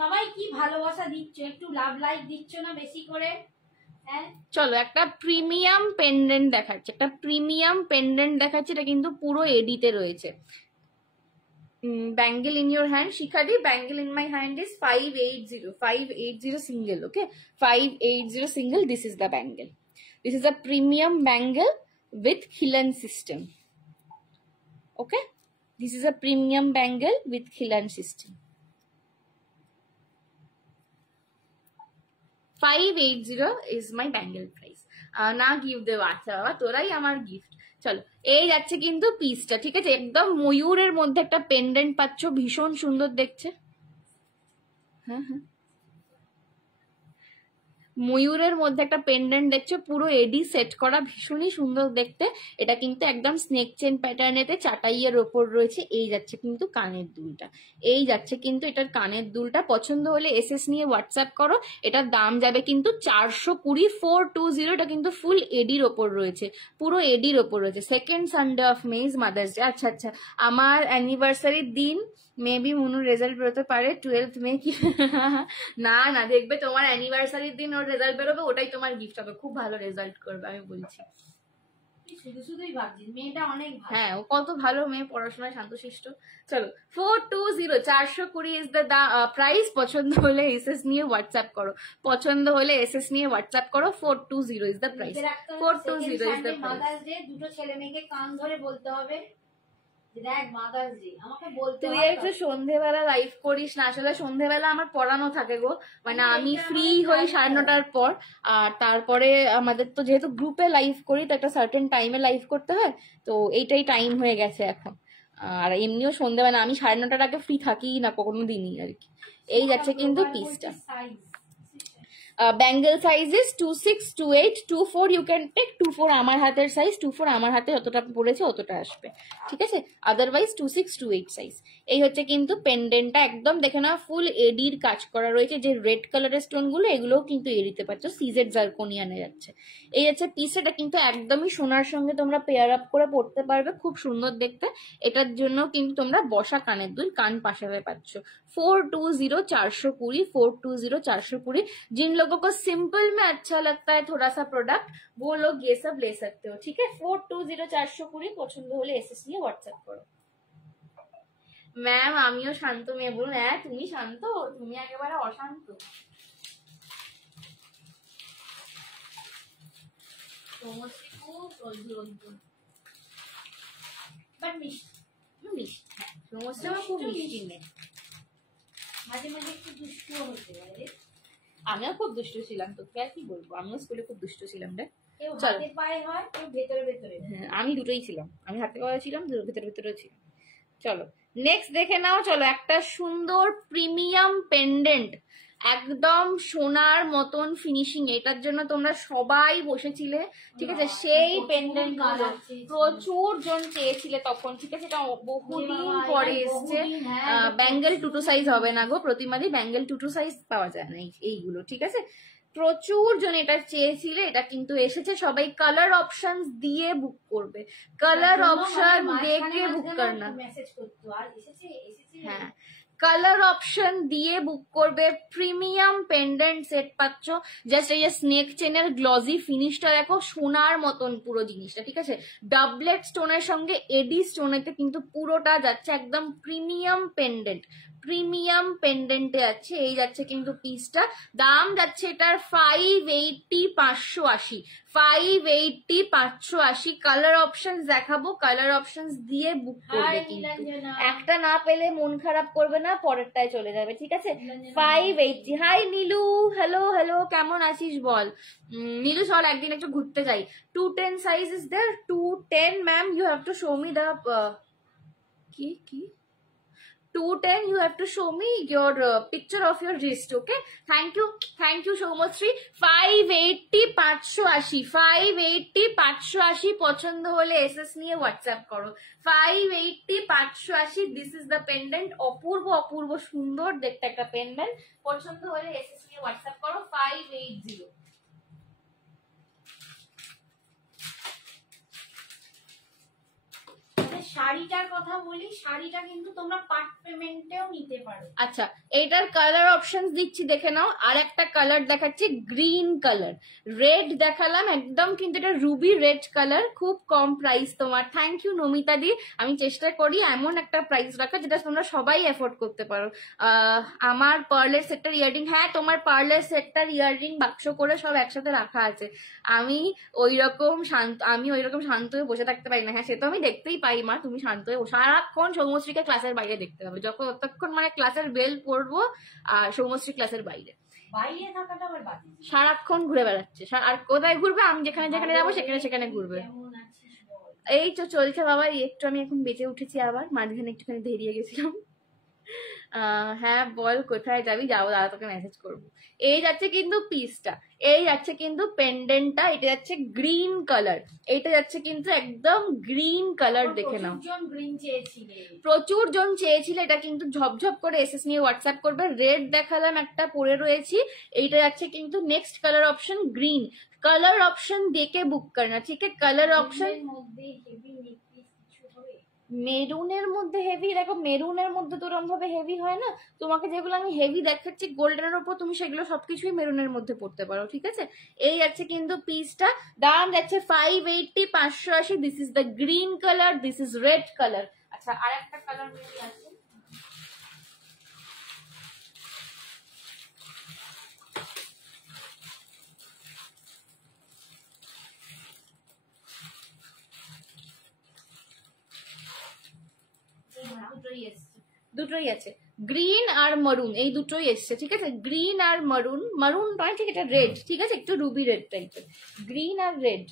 সবাই কি ভালোবাসা দিচ্ছ, একটু লাভ লাইক দিচ্ছ না বেশি করে? হ্যাঁ চলো একটা প্রিমিয়াম পেন্ডেন্ট দেখাচ্ছি, এটা কিন্তু পুরো এডিতে রয়েছে। bangle in your hand, Shikhadi, bangle in my hand is 580 single, okay, 580 single. This is the bangle. This is a premium bangle with Khilan system. Okay, this is a premium bangle with Khilan system. 580 is my bangle price. না gift দেবো, আচ্ছা বাবা তোরাই আমার gift. চলো, এই যাচ্ছে কিন্তু পিসটা, ঠিক আছে। একদম ময়ূরের মধ্যে একটা পেন্ডেন্ট পাচ্ছ, ভীষণ সুন্দর দেখছে। হ্যাঁ ময়ূরের মধ্যে একটা পেন্ডেন্ট দেখছো, পুরো এডি সেট করা, ভীষণই সুন্দর দেখতে। এটা কিন্তু একদম স্নেক চেন প্যাটার্নেতে চাটাইয়ের ওপর রয়েছে। এই যাচ্ছে কিন্তু কানের দুলটা, এটার কানের দুলটা। পছন্দ হলে এসএস নিয়ে হোয়াটসঅ্যাপ করো। এটার দাম যাবে কিন্তু 420, 420। এটা কিন্তু ফুল এডির ওপর রয়েছে, পুরো এডির ওপর রয়েছে। Second Sunday of May is mother's day. আচ্ছা, আমার অ্যানিভার্সারির দিন মেবি মুনুর রেজাল্ট বেরোতে পারে 12th মে কি? না দেখবে, তোমার অ্যানিভার্সারির দিন ওর রেজাল্ট বেরোবে, ওটাই তোমার গিফট হবে। খুব ভালো রেজাল্ট করবে, আমি বলছি। শুধুই ভাবছি, মেয়েটা অনেক ভালো। হ্যাঁ ও কত ভালো মেয়ে, পড়াশোনায় শান্তশিষ্ট। চলো 420, 420 ইজ দ্য প্রাইস। পছন্দ হলে এসএস নিয়ে হোয়াটসঅ্যাপ করো। 420 is the price. 420 is the price. Mother's day দুটো ছেলে মেয়েকে কান ধরে বলতে হবে, দেখ মাদার্স ডে আমাকে বলতে। তুই একটু সন্ধেবেলা লাইভ করিস না, আসলে সন্ধেবেলা আমার পড়ানো থাকে গো, মানে আমি ফ্রি হই 9:30টার পর। আর তারপরে আমাদের তো যেহেতু গ্রুপে লাইভ করি, তো একটা সার্টেন টাইমে লাইভ করতে হয়, তো এইটাই টাইম হয়ে গেছে এখন। আর এমনিও সন্ধেবেলা আমি 9:30টার আগে ফ্রি থাকি না কোনো দিনই আর কি। এই যাচ্ছে কিন্তু পিসটা। Bangle size is 26, 28, 24 you can take. 24 আমার হাতের সাইজ, 24 আমার হাতে যতটা পড়েছে অতটা আসবে, ঠিক আছে? Otherwise 26, 28 size. এই হচ্ছে কিন্তু পেন্ডেন্টটা, একদম দেখে না ফুল এডির কাজ করা রয়েছে। যে রেড কালারের স্টোনগুলো এগুলোও কিন্তু এডিতে পাচ্ছ, সিজেড জারকোনিয়ানে যাচ্ছে। এই হচ্ছে পিস, এটা কিন্তু একদমই সোনার সঙ্গে তোমরা পেয়ার আপ করে পড়তে পারবে, খুব সুন্দর দেখতে। এটার জন্য কিন্তু তোমরা বসা কানের দুল, কান পাশাতে পাচ্ছ। 420-420, 420-420। जिन लोगों को सिंपल में अच्छा लगता है थोड़ा सा प्रोडक्ट, वो लोग ये सब ले सकते हो, ठीक है? 420-420 পছন্দ হলে এসএস নিয়ে হোয়াটসঅ্যাপ করো। ম্যাম আমিও শান্ত মেয়ে, বলুন। হ্যাঁ তুমি শান্ত, তুমি একেবারে অশান্ত। সমস্যা খুব বাট মিষ্টি, সমস্যা খুব মিষ্টি নেই, মাঝে মাঝে একটু দুষ্টুও হতে পারে। আমিও খুব দুষ্টু ছিলাম, তোকে আর কি বলবো, আমিও স্কুলে খুব দুষ্টু ছিলাম রে। কেউ হাতে পায়ে হয়, কেউ ভেতরে ভেতরে। হ্যাঁ আমি দুটোই ছিলাম, আমি হাতে পায়ে ছিলাম, ভেতরে ভেতরে ছিলাম। চলো নেক্সট দেখে নাও। চলো একটা সুন্দর প্রিমিয়াম পেন্ডেন্ট, একদম সোনার মতন ফিনিশিং, এটার জন্য তোমরা সবাই বসেছিলে, ঠিক আছে? সেই পেন্ডেন্ট গুলো প্রচুর জন চেয়েছিলে তখন, ঠিক আছে? এটা বহুদিন পরে এসছে। ব্যাঙ্গেল 2 সাইজ হবে না গো প্রতিমাদি, ব্যাঙ্গেল 2 সাইজ পাওয়া যায় না এইগুলো, ঠিক আছে? প্রচুর জন এটা চেয়েছিলে, এটা কিন্তু এসেছে। সবাই কালার অপশন দিয়ে বুক করবে, কালার অপশন দেখে বুক করনা। হ্যাঁ কালার অপশন দিয়ে বুক করবে। প্রিমিয়াম পেন্ডেন্ট সেট পাচ্ছ, জাস্ট এই যে স্নেক চেনের গ্লজি ফিনিশটা দেখো, সোনার মতন পুরো জিনিসটা, ঠিক আছে? ডাবলেট স্টোনের সঙ্গে এডি স্টোনেতে কিন্তু পুরোটা যাচ্ছে একদম প্রিমিয়াম পেন্ডেন্ট, প্রিমিয়াম পেন্ডেন্টে আছে। এই যাচ্ছে কিন্তু পিসটা, দাম যাচ্ছে এটার 580, 580, 580, 580। কালার অপশন দেখাবো, কালার অপশন দিয়ে বুক করবে, কিন্তু একটা না পেলে মন খারাপ করবে না, পরেরটায় চলে যাবে, ঠিক আছে? 580। হাই নীলু, হ্যালো হ্যালো, কেমন আছিস বল? নীলু চল একদিন একটু ঘুরতে যাই। 210 size is there, 210 ma'am you have to show me the কি 210 you have to show me your picture of your wrist, okay? Thank you so much Shri. 580, 580, 580, 580 পছন্দ হলে এসএস নিয়ে হোয়াটসঅ্যাপ করো। 580, 580 দিস ইজ দ্য পেন্ডেন্ট, অপূর্ব অপূর্ব সুন্দর দেখতে একটা pendant, পছন্দ হলে এসএস নিয়ে হোয়াটসঅ্যাপ করো। 580। শাড়িটার কথা বলি, শাড়িটা কিন্তু তোমরা পার্ট পেমেন্টেও নিতে পারো। আচ্ছা এটার কালার অপশন দিচ্ছি, দেখে নাও। আর একটা কালার দেখাচ্ছি, গ্রিন কালার, রেড দেখালাম, একদম কিন্তু এটা রুবি রেড কালার, খুব কম প্রাইস তোমার। থ্যাংক ইউ নমিতা দি, আমি চেষ্টা করি এমন একটা প্রাইস রাখা যেটা তোমরা সবাই এফোর্ড করতে পারো। আমার পার্লের সেটটার ইয়াররিং, হ্যাঁ তোমার পার্লের সেটটার ইয়াররিং বাক্স করে সব একসাথে রাখা আছে। আমি ওইরকম শান্ত হয়ে বসে থাকতে পারি না। হ্যাঁ সে তো আমি দেখতেই পাই মা, তুমি শান্ত হয়ে সারাক্ষণ সৌমশ্রীকে ক্লাসের বাইরে দেখতে হবে, যতক্ষণ মানে ক্লাসের বেল পড়বো আর সৌমশ্রী ক্লাসের বাইরে সারাক্ষণ ঘুরে বেড়াচ্ছে। আর কোথায় ঘুরবে? আমি যেখানে যেখানে যাবো সেখানে সেখানে ঘুরবে। এই তো চলছে বাবা, একটু আমি এখন বেঁচে উঠেছি, আবার মাঝখানে একটুখানি ধেরিয়ে গেছিলাম। হ্যাঁ বল কোথায় যাবি? যাবো, দাদা তোকে মেসেজ করবো। এই যাচ্ছে কিন্তু পিসটা, এই যাচ্ছে কিন্তু পেন্ডেন্টটা, এটা যাচ্ছে গ্রিন কালার, এটা যাচ্ছে কিন্তু একদম গ্রিন কালার, দেখে নাও। প্রচুর জন চেয়েছিল, এটা কিন্তু ঝপঝপ করে এসএস নিয়ে হোয়াটসঅ্যাপ করবে। রেড দেখালাম, একটা পরে রয়েছি, এইটা যাচ্ছে কিন্তু next colour option green. Colour option দেখে বুক করনা, ঠিক আছে? কালার অপশন মেরুনের মধ্যে হেভি, দেখো মেরুনের মধ্যে তো ওরকম ভাবে হেভি হয় না। তোমাকে যেগুলো আমি হেভি দেখাচ্ছি গোল্ডেনের উপর, তুমি সেগুলো সবকিছুই মেরুনের মধ্যে পড়তে পারো, ঠিক আছে? এই যাচ্ছে কিন্তু পিসটা, দাম যাচ্ছে 580, 580। This is the green colour, this is red colour. আচ্ছা আর একটা কালার মেবি আছে, দুটোই আছে, গ্রিন আর মারুন, এই দুটোই এসছে, ঠিক আছে? গ্রিন আর মারুন, মারুন নয় ঠিক, এটা রেড, ঠিক আছে? একটু রুবি রেড টাইপের, গ্রিন আর রেড।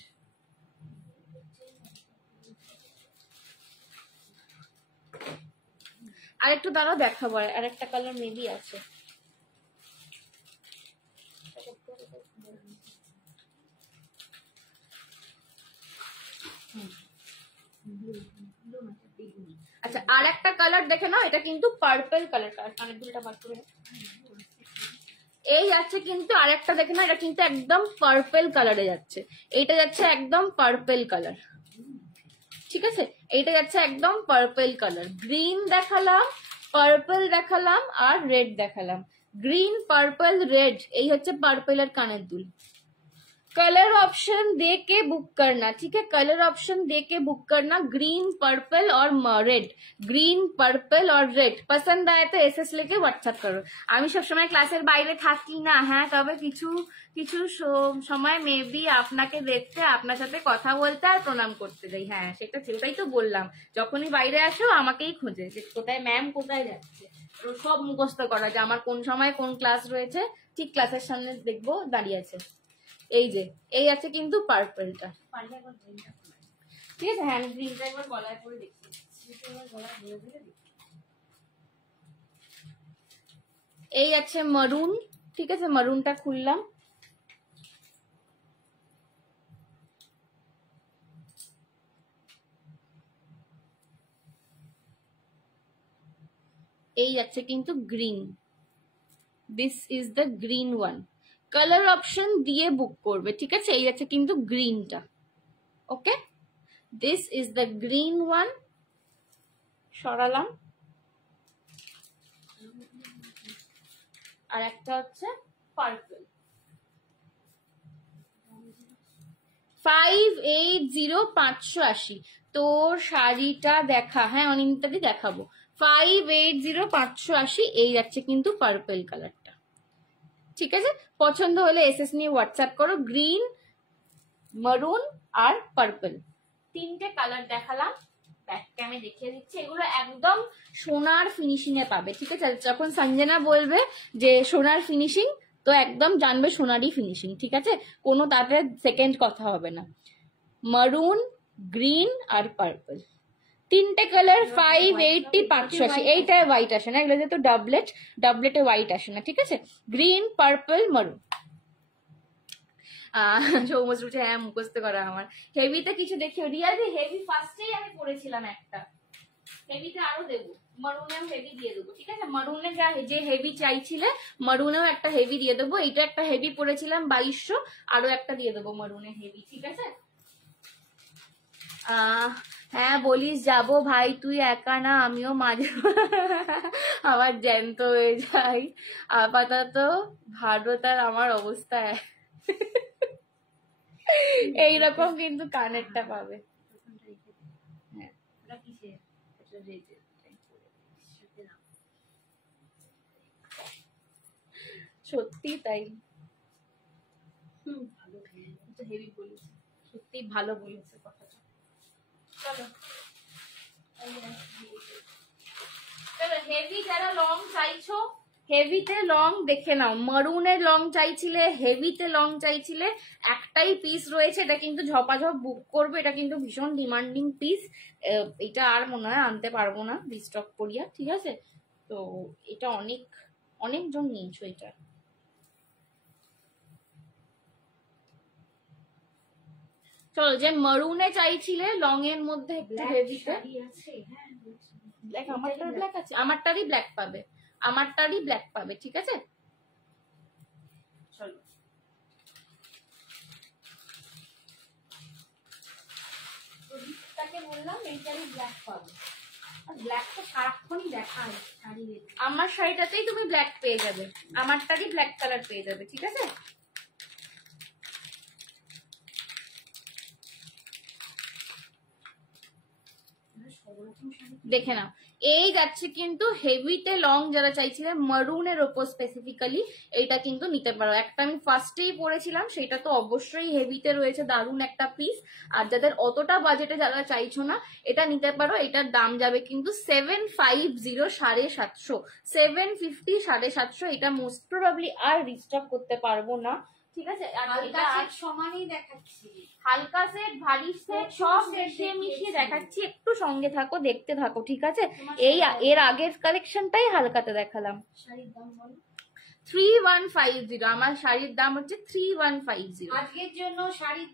আর একটু দাঁড়াও দেখাবো, আর একটা কালার মেবি আছে। আচ্ছা আর একটা কালার দেখে নাও, এটা কিন্তু পার্পল কালার, কানের দুলটা বার করে। এই যাচ্ছে কিন্তু আরেকটা দেখে না, এটা কিন্তু একদম পার্পল কালারে যাচ্ছে, এইটা যাচ্ছে একদম পার্পল কালার, ঠিক আছে? এইটা যাচ্ছে একদম পার্পল কালার। গ্রিন দেখালাম, পার্পল দেখালাম আর রেড দেখালাম। ग्रीन पर्पल रेड यही হচ্ছে পার্পলের কানের দুল। कलर ऑप्शन दे के बुक करना, ठीक है? कलर ऑप्शन दे के बुक करना, ग्रीन पर्पल और रेड, ग्रीन पर्पल और रेड। पसंद आए तो एसएस लेके व्हाट्सएप करो। আমি সব সময় ক্লাসের বাইরে থাকি না, হ্যাঁ, তবে কিছু কিছু সময় মেবি আপনাকে দেখতে, আপনার সাথে কথা বলতে আর প্রণাম করতে যাই। হ্যাঁ সেটাই তো বললাম, যখনই বাইরে আসো আমাকেই খোঁজে যে কোথায় ম্যাম, কোথায় যাচ্ছে, সব মুখস্থ করা যে আমার কোন সময় কোন ক্লাস রয়েছে, ঠিক ক্লাসের সামনে দেখবো দাঁড়িয়ে আছে। এই যে এই আছে কিন্তু পার্পলটা, ঠিক আছে? হ্যান্ড গ্রিনটা একবার গলায় পরে দেখছি, এই আছে মারুন, ঠিক আছে? মারুনটা খুললাম, এই আছে কিন্তু green, this is the green one. Colour option দিয়ে বুক করবে, ঠিক আছে? এই আছে কিন্তু গ্রিনটা, okay? This is the green one, সরালাম। আর একটা হচ্ছে পার্পল। 580580। তোর শাড়িটা দেখা, হ্যাঁ অনিন্দিতাদি দেখাবো। 580580, এই যাচ্ছে কিন্তু পার্পল কালারটা, ঠিক আছে? পছন্দ হলে এসএস নিয়ে হোয়াটসঅ্যাপ করো। গ্রিন, মারুন আর পার্পল, তিনটে কালার দেখালাম। ব্যাকটা আমি দেখিয়ে দিচ্ছি, এগুলো একদম সোনার ফিনিশিং এ পাবে, ঠিক আছে? যখন সঞ্জনা বলবে যে সোনার ফিনিশিং, তো একদম জানবে সোনারই ফিনিশিং, ঠিক আছে? কোনো তাতে সেকেন্ড কথা হবে না। মারুন, গ্রিন আর পার্পল, তিনটে কালার। 580 580। এইটায় হোয়াইট আসে না, এগুলো যেহেতু ডাবলেটে হোয়াইট আসে না, ঠিক আছে? গ্রিন, পার্পল, মারুন। সৌমজ রুচে, হ্যাঁ মুখস্থ করা আমার। হেভিতে কিছু দেখিও রিয়ালি, হেভি ফার্স্টেই আমি পড়েছিলাম একটা, হেভিতে আরো দেবো, মারুনেও হেভি দিয়ে দেবো, ঠিক আছে? মারুনে যে হেভি চাইছিলে, মারুনেও একটা হেভি দিয়ে দেবো। এইটা একটা হেভি পড়েছিলাম 2200, আরো একটা দিয়ে দেবো মারুনে হেভি, ঠিক আছে? হ্যাঁ বলিস যাবো ভাই, তুই একা না, আমিও মাঝে আমার জ্যান্ত হয়ে যাই। আপাতত ভারত আর আমার অবস্থা এইরকম, কিন্তু কানেরটা পাবে। সত্যি তাই, হেভি বলেছে, সত্যি ভালো বলেছে কথাটা। চলো চলো, হেভি যারা লং চাইছো, হেভিতে লং দেখে নাও। মারুনের লং চাইছিলে, হেভিতে লং চাইছিলে, একটাই পিস রয়েছে, এটা কিন্তু ঝপাঝপ বুক করবে, এটা কিন্তু ভীষণ ডিমান্ডিং পিস। এটা আর মনে হয় আনতে পারবো না রিস্টক করিয়া, ঠিক আছে? তো এটা অনেকজন নিয়েছো এটা। চলো, যে মারুনে চাইছিলে লং এর মধ্যে একটু হেভিতে, ব্ল্যাক, আমারটার ব্ল্যাক আছে, আমারটারই ব্ল্যাক পাবে, আমারটারই ব্ল্যাক পাবে, ঠিক আছে? চলো বললাম এইটারই ব্ল্যাক পাবে, আর ব্ল্যাক তো সারাক্ষণই দেখায় শাড়িতে। আমার শাড়িটাতেই তুমি ব্ল্যাক পেয়ে যাবে, আমারটারই ব্ল্যাক কালার পেয়ে যাবে, ঠিক আছে? দেখে নাও, এই যাচ্ছে কিন্তু হেভিতে লং যারা চাইছিলে মারুনের ওপর স্পেসিফিক্যালি, এইটা কিন্তু নিতে পারো। একটা আমি ফার্স্টেই পরেছিলাম, সেটা তো অবশ্যই হেভিতে রয়েছে, দারুণ একটা পিস। আর যাদের অতটা বাজেটে যারা চাইছো না, এটা নিতে পারো। এটার দাম যাবে কিন্তু 750, 750, 750, 750। এটা মোস্ট প্রবাবলি আর রিস্টক করতে পারবো না, ঠিক আছে? সমানই দেখাচ্ছি, হালকা সেট, ভারী সেট, সব মিশিয়ে দেখাচ্ছি। একটু সঙ্গে থাকো, দেখতে থাকো, ঠিক আছে? এই এর আগের কালেকশনটাই হালকাতে দেখালাম। 3150 আমার শাড়ির দাম হচ্ছে 3150। আজকের জন্য শাড়ির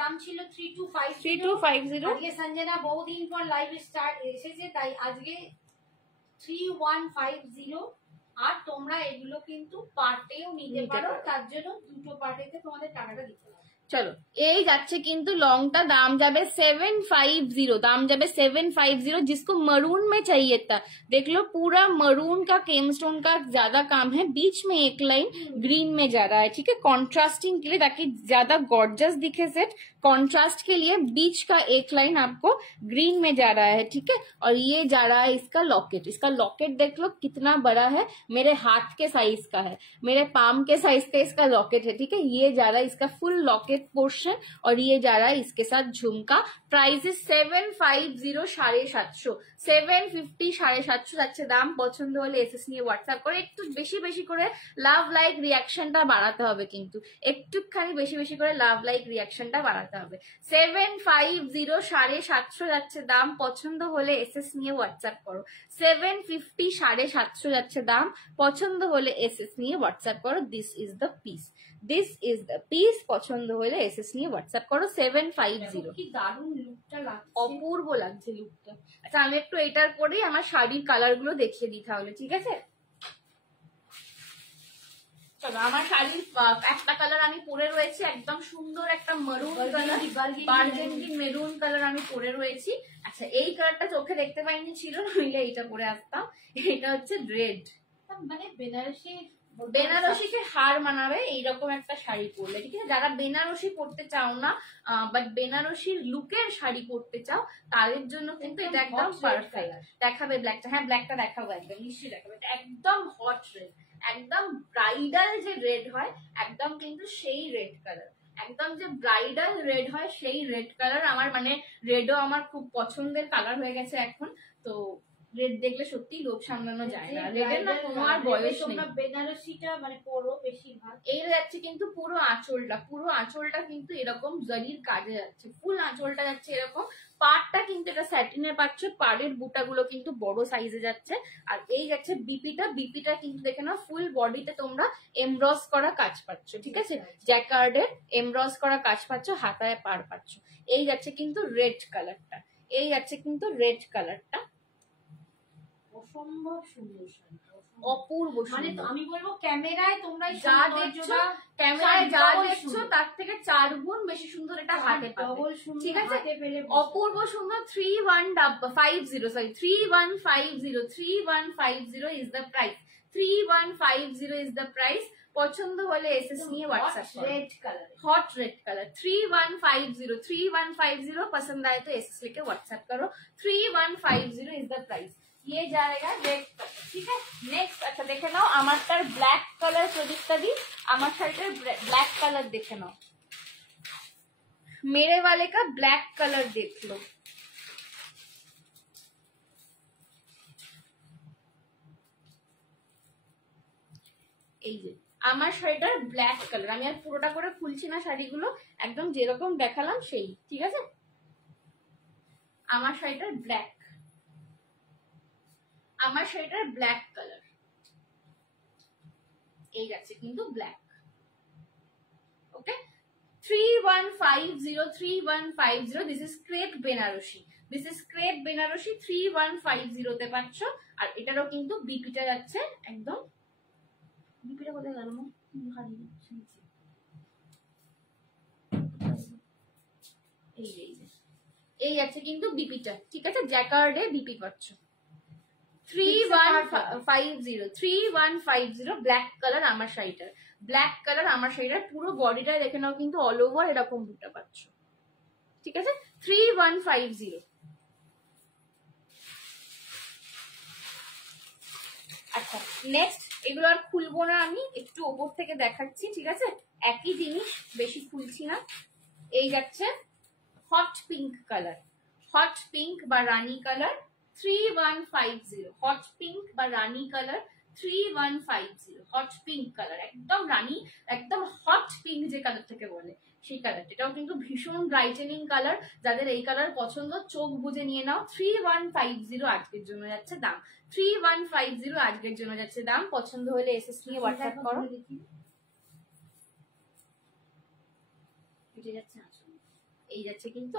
দাম ছিল 3250। 3250। আজকে সঞ্জনা বহুদিন পর লাইভ স্টার্ট এসেছে, তাই আজকে 3150। আর তোমরা এগুলো কিন্তু পার্টেও নিতে পারো, তার জন্য দুটো পার্টেতে তোমাদের টাকাটা দিতে হবে। চলো, এই যাচ্ছে কিন্তু लॉन्ग दाम जाबे 750, दाम जाबे 750। जिसको मरून में चाहिए था, देख लो पूरा मरून का केमस्टोन का ज्यादा काम है, बीच में एक लाइन ग्रीन में जा रहा है, ठीक है, कॉन्ट्रास्टिंग के लिए, ताकि ज्यादा गॉर्जियस दिखे सेट। कॉन्ट्रास्ट के लिए बीच का एक लाइन आपको ग्रीन में जा रहा है, ठीक है। और ये जा रहा है इसका लॉकेट। इसका लॉकेट देख लो कितना बड़ा है, मेरे हाथ के साइज का है, मेरे पाम के साइज का इसका लॉकेट है, ठीक है। ये जा रहा है इसका फुल लॉकेट पोर्शन, और ये जा रहा है इसके साथ झुमका। प्राइस इज 750, 750, 750, 750 যাচ্ছে দাম। পছন্দ হলে এসএস নিয়ে হোয়াটসঅ্যাপ করে একটু বেশি বেশি করে লাভ লাইক রিয়াকশনটা বাড়াতে হবে, কিন্তু একটুখানি বেশি বেশি করে লাভ লাইক রিয়াকশনটা বাড়াতে হবে। 750, 750 যাচ্ছে দাম। পছন্দ হলে এসএস নিয়ে হোয়াটসঅ্যাপ করো। 750, 750 যাচ্ছে দাম। পছন্দ হলে এসএস নিয়ে হোয়াটসঅ্যাপ করো। This is the piece, this is the piece. পছন্দ হলে এসএস নিয়ে হোয়াটসঅ্যাপ করো। 750। কি দারুণ লুকটা লাগছে, অপূর্ব লাগছে লুকটা। আচ্ছা, আমি একটু এটার পরেই আমার শাড়ির কালার গুলো দেখিয়ে দিই তাহলে, ঠিক আছে। চলো, আমার শাড়ির একটা কালার আমি পরে রয়েছি, একদম সুন্দর একটা maroon colour, burgundy maroon colour আমি পরে রয়েছি। আচ্ছা, এই কালারটা চোখে দেখতে পাইনি, ছিল নইলে এইটা পরে আসতাম। এটা হচ্ছে রেড, মানে বেনারসিকে হার মানাবে এইরকম একটা শাড়ি পরলে, ঠিক আছে। যারা বেনারসি পরতে চাও না, বাট বেনারসির লুকের শাড়ি পরতে চাও, তাদের জন্য কিন্তু এটা একদম পারফেক্ট। দেখাবে ব্ল্যাকটা? হ্যাঁ, ব্ল্যাকটা দেখাবো, একদম নিশ্চয়ই দেখাবে। এটা একদম হট রেড, একদম ব্রাইডাল যে রেড হয়, একদম কিন্তু সেই রেড কালার, একদম যে ব্রাইডাল রেড হয় সেই রেড কালার। আমার মানে রেডও আমার খুব পছন্দের কালার হয়ে গেছে এখন। তো রেড দেখলে সত্যি লোভ সামলানো যায় না, রেডের না কোনো আর বয়স নেই। বেনারসিটা মানে পরো বেশিরভাগ। এই যাচ্ছে কিন্তু পুরো আঁচলটা কিন্তু এরকম জরির কাজে যাচ্ছে, ফুল আঁচলটা যাচ্ছে এরকম। পাড়টা কিন্তু এটা স্যাটিনের পাচ্ছ, পাড়ের বুটাগুলো কিন্তু বড় সাইজে যাচ্ছে। আর এই যাচ্ছে বিপিটা কিন্তু দেখে নাও, ফুল বডিতে তোমরা এমব্রস করা কাজ পাচ্ছ, ঠিক আছে, জ্যাকার্ডের এমব্রস করা কাজ পাচ্ছ, হাতায় পাড় পাচ্ছ। এই যাচ্ছে কিন্তু রেড কালারটা, এই যাচ্ছে কিন্তু রেড কালারটা, অসম্ভব সুন্দর, অপূর্ব। মানে আমি বলবো ক্যামেরায় তোমরা যা দেখছো, ক্যামেরায় যা দেখছো তার থেকে 4 গুণ বেশি সুন্দর এটা হাতে পাবে, ঠিক আছে। অপূর্ব সুন্দর। 3150 is the price, 3150 is the price. পছন্দ হলে এসএস নিয়ে হোয়াটসঅ্যাপ করো। Red colour, hot red colour 3150 पसंद आए तो एसएस लेके व्हाट्सएप करो। 3150 इज द प्राइस। ये जाएगा रेड कलर, ठीक है। नेक्स्ट, अच्छा देखे नाओ আমারটার ব্ল্যাক কালার প্রদীপটা দি, আমার শাড়িটার ব্ল্যাক কালার দেখে নাও। मेरे वाले का ब्लैक कलर देख लो। এই যে আমার শাড়িটার ব্ল্যাক কালার, আমি আর পুরোটা করে খুলছি না শাড়িগুলো, একদম যেরকম দেখালাম সেই, ঠিক আছে। আমার শাড়িটার ব্ল্যাক, আমার শাড়িটার ব্ল্যাক কালার এই যাচ্ছে কিন্তু black, okay. 3150 this is crepe Banarasi, this is crepe Banarasi 3150 তে পাচ্ছ। আর এটারও কিন্তু বিপিটা যাচ্ছে একদম, বিপিটা কোথায় গেল না, এই যাচ্ছে কিন্তু বিপিটা, ঠিক আছে, জ্যাকার্ডে বিপি পাচ্ছ। 3150 ব্ল্যাক কালার আমার শাড়িটার, ব্ল্যাক কালার আমার শাড়িটার পুরো বডিটা দেখে নাও কিন্তু অল ওভার এরকম বুটা পাচ্ছ, ঠিক আছে। 3150। আচ্ছা নেক্সট, এগুলো আর খুলবো না, আমি একটু ওপর থেকে দেখাচ্ছি, ঠিক আছে, একই জিনিস, বেশি খুলছি না। এই যাচ্ছে hot pink colour, hot pink বা রানী কালার 3150, হট পিঙ্ক বা রানী কালার 3150, হট পিঙ্ক কালার, একদম রানী, একদম হট পিঙ্ক যে কালারটাকে বলে সেই কালারটা, এটাও কিন্তু ভীষণ ব্রাইটেনিং কালার। যাদের এই কালার পছন্দ চোখ বুজে নিয়ে নাও। 3150 আজকের জন্য যাচ্ছে দাম, 3150 আজকের জন্য যাচ্ছে দাম। পছন্দ হলে এসএস নিয়ে হোয়াটসঅ্যাপ করো। এই যাচ্ছে কিন্তু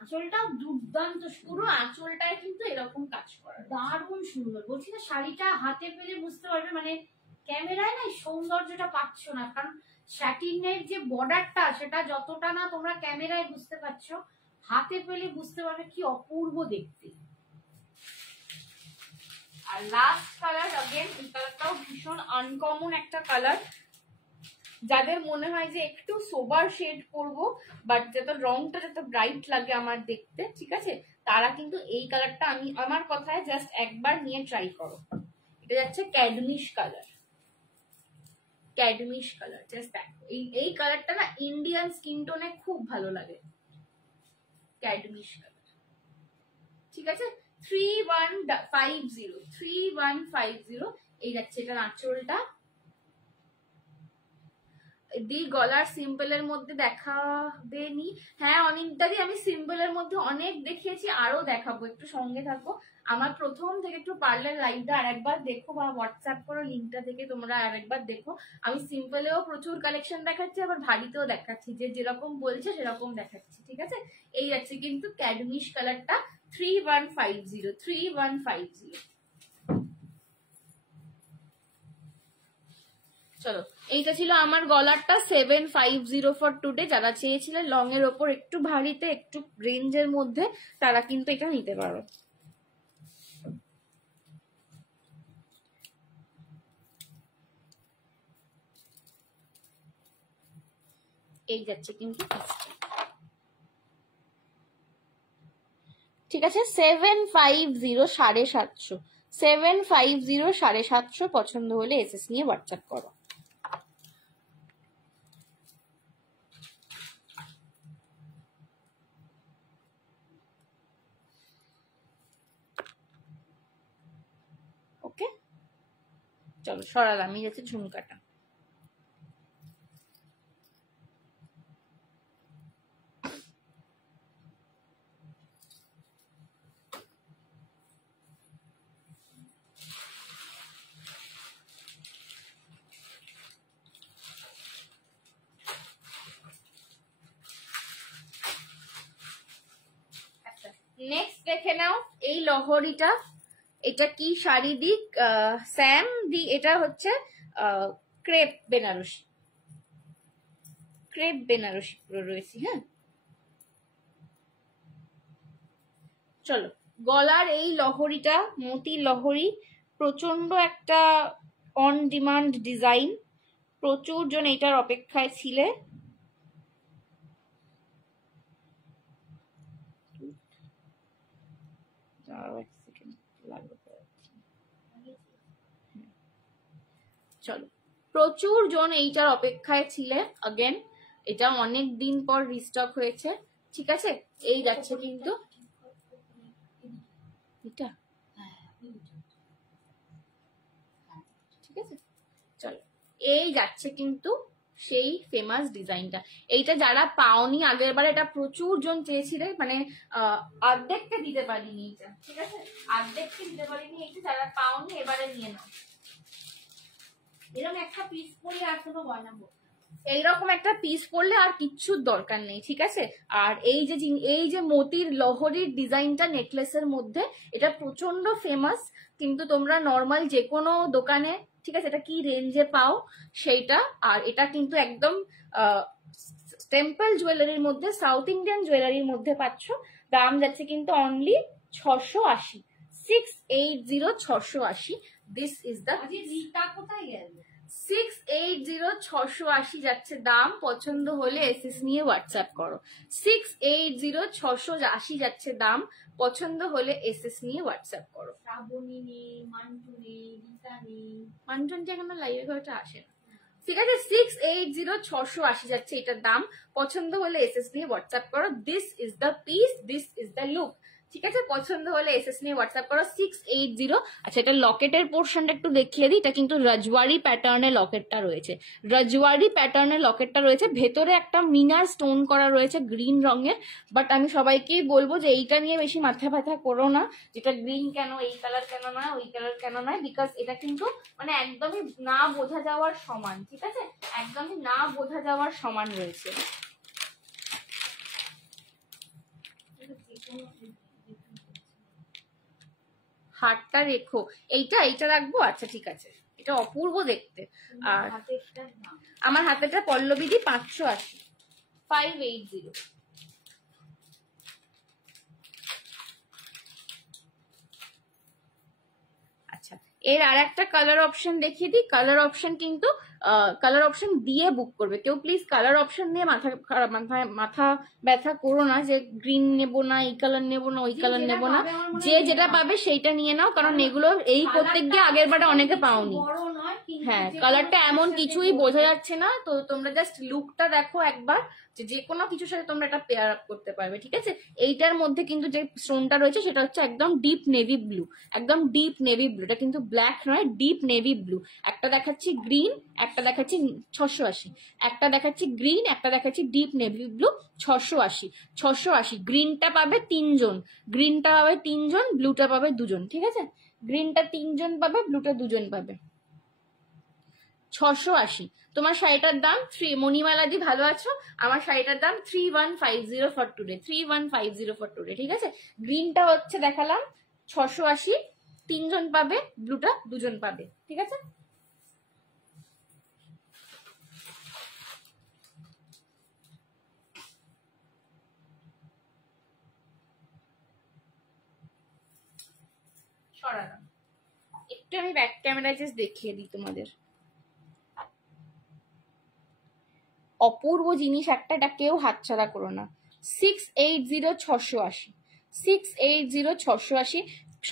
আঁচলটাও দুর্দান্ত, পুরো আঁচলটায় কিন্তু এরকম কাজ করা, দারুণ সুন্দর। বলছি না শাড়িটা হাতে পেলে বুঝতে পারবে, মানে ক্যামেরায় না সৌন্দর্যটা পাচ্ছ না, কারণ স্যাটিনের যে বর্ডারটা সেটা যতটা না তোমরা ক্যামেরায় বুঝতে পারছো, হাতে পেলে বুঝতে পারবে কি অপূর্ব দেখতে। আর লাস্ট কালার, अगेन এই কালারটাও ভীষণ আনকমন একটা কালার। যাদের মনে হয় যে একটু সোবার শেড করবো বাট যাতে রংটা যাতে ব্রাইট লাগে আমার দেখতে, ঠিক আছে, তারা কিন্তু এই কালারটা, আমি আমার কথায় জাস্ট একবার নিয়ে ট্রাই করো। এটা যাচ্ছে ক্যাডমিশ কালার, ক্যাডমিশ কালার। জাস্ট দেখো এই কালারটা না ইন্ডিয়ান স্কিন টোনে খুব ভালো লাগে, ক্যাডমিশ কালার, ঠিক আছে। 3150 এই যাচ্ছে এটার আঁচলটা। দি গলার সিম্পল এর মধ্যে দেখাবে নি? হ্যাঁ অনিন্দাদি, আমি সিম্পল এর মধ্যে অনেক দেখিয়েছি, আরো দেখাবো, একটু সঙ্গে থাকো। আমার প্রথম থেকে একটু পার্লার লাইভটা আরেকবার দেখো বা হোয়াটসঅ্যাপ করো লিঙ্কটা থেকে তোমরা আরেকবার দেখো। আমি সিম্পলেও প্রচুর কালেকশন দেখাচ্ছি, আবার ভারীতেও দেখাচ্ছি, যে যেরকম বলছে সেরকম দেখাচ্ছি, ঠিক আছে। এই যাচ্ছে কিন্তু ক্যাডমিশ কালারটা 3150। চলো, এইটা ছিল আমার গলারটা 750 ফর টুডে। যারা চেয়েছিলেন লং এর ওপর একটু ভারীতে একটু রেঞ্জের মধ্যে, তারা কিন্তু এটা নিতে পারো। এই যাচ্ছে কিন্তু, ঠিক আছে। 750 750, 750 750। পছন্দ হলে এসএস নিয়ে হোয়াটসঅ্যাপ করো। ওকে চলো সরালাম, এই যাচ্ছে ঝুমকাটা। নেক্সট দেখে নাও এই লহরিটা, এটা কি শাড়ি দি স্যাম দি, এটা হচ্ছে ক্রেপ বেনারসি, ক্রেপ বেনারসি পুরো রয়েছে। হ্যাঁ চলো, গলার এই লহরিটা মতি লহরি, প্রচন্ড একটা অন ডিমান্ড ডিজাইন, প্রচুর জন এইটার অপেক্ষায় ছিলে। চলো, প্রচুর জন এইটার অপেক্ষায় ছিলে। अगेन এটা অনেক দিন পর রিস্টক হয়েছে, ঠিক আছে। এই যাচ্ছে কিন্তু এটা, ঠিক আছে। চলো, এই যাচ্ছে কিন্তু সেই ফেমাস ডিজাইনটা। এইটা যারা পাওনি আগের বার, এটা প্রচুর জন চেয়েছিলে, মানে অর্ধেকটা দিতে পারিনি এটা, ঠিক আছে, অর্ধেকটা দিতে পারিনি। এইটা যারা পাওনি এবারে নিয়ে নাও। এরকম একটা পিস পরলে আর কোনো গয়না পরবে, এইরকম একটা পিস পরলে আর কিচ্ছুর দরকার নেই, ঠিক আছে। আর এই যে মতির লহরির ডিজাইনটা নেকলেসের মধ্যে, এটা প্রচন্ড ফেমাস, কিন্তু তোমরা নর্মাল যে কোনো দোকানে, ঠিক আছে, এটা কি রেঞ্জে পাও সেইটা। আর এটা কিন্তু একদম টেম্পল জুয়েলারির মধ্যে, সাউথ ইন্ডিয়ান জুয়েলারির মধ্যে পাচ্ছ। দাম যাচ্ছে কিন্তু only 680, 680 680। This is the, Rita কোথায় গেল? 680 680 যাচ্ছে দাম। পছন্দ হলে এসএস নিয়ে হোয়াটসঅ্যাপ করো। 680 680 যাচ্ছে দাম। পছন্দ হলে এসএস নিয়ে হোয়াটসঅ্যাপ করো। শ্রাবণী নেই, মান্টু নেই, রিতা নেই, মান্টুন যে আমার লাইভে ঘরটা আসে না, ঠিক আছে। 680 680 যাচ্ছে এটার দাম। পছন্দ হলে এসএস নিয়ে হোয়াটসঅ্যাপ করো। This is the piece, this is the look. ঠিক আছে, পছন্দ হলে এসএস নিয়ে হোয়াটসঅ্যাপ করো 680। আচ্ছা, এটা লকেটের পোর্শনটা একটু দেখিয়ে দিই। এটা কিন্তু রজওয়ারি প্যাটার্নের লকেটটা রয়েছে, রজওয়ারি প্যাটার্নের লকেটটা রয়েছে, ভেতরে একটা মিনার স্টোন করা রয়েছে গ্রিন রঙের। বাট আমি সবাইকেই বলবো যে এইটা নিয়ে বেশি মাথা ব্যথা করো না, যেটা গ্রিন কেন, এই কালার কেন না, ওই কালার কেন না, বিকজ এটা কিন্তু মানে একদমই না বোঝা যাওয়ার সমান। ঠিক আছে, একদমই না বোঝা যাওয়ার সমান রয়েছে। হারটা রেখো, এইটা রাখবো। আচ্ছা ঠিক আছে, এটা অপূর্ব দেখতে। আর আমার হাতেটা পল্লবীদি 580, 580। আচ্ছা, এর আর একটা কালার অপশন দেখিয়ে দিই। কালার অপশন কিন্তু কালার অপশন দিয়ে বুক করবে। কেউ প্লিজ কালার অপশন নিয়ে মাথা ব্যথা করো না যে গ্রিন নেবো না, এই কালার নেবো না, ওই কালার নেবো না। যে যেটা পাবে সেইটা নিয়ে নাও, কারণ এগুলো এই করতে গিয়ে আগের বারে অনেকে পাওনি। হ্যাঁ, কালারটা এমন কিছুই বোঝা যাচ্ছে না, তো তোমরা জাস্ট লুকটা দেখো একবার, যে কোনো কিছুর সাথে তোমরা এটা পেয়ার আপ করতে পারবে। ঠিক আছে, এইটার মধ্যে কিন্তু যে স্টোনটা রয়েছে সেটা হচ্ছে একদম ডিপ নেভি ব্লু, একদম ডিপ নেভি ব্লু। এটা কিন্তু ব্ল্যাক নয়, ডিপ নেভি ব্লু। একটা দেখাচ্ছি গ্রিন, একটা দেখাচ্ছি 680, একটা দেখাচ্ছি গ্রিন, একটা দেখাচ্ছি ডিপ নেভি ব্লু। 680, 680। গ্রিনটা পাবে 3 জন, গ্রিনটা পাবে 3 জন, ব্লুটা পাবে 2 জন। ঠিক আছে, গ্রিনটা 3 জন পাবে, ব্লুটা 2 জন পাবে। 680। তোমার শাড়িটার দাম মণিমালাদি ভালো আছো? আমার শাড়িটার দাম 3150 ফর টুডে, 3150 ফর টুডে। ঠিক আছে, গ্রিনটা হচ্ছে দেখালাম 680, 3 জন পাবে, ব্লুটা 2 জন পাবে। ঠিক আছে, সরালাম একটু। আমি ব্যাক ক্যামেরা জাস্ট দেখিয়ে দিই তোমাদের। অপূর্ব জিনিস একটা, এটা কেউ হাতছাড়া করো না। 680, 680, 680, 680।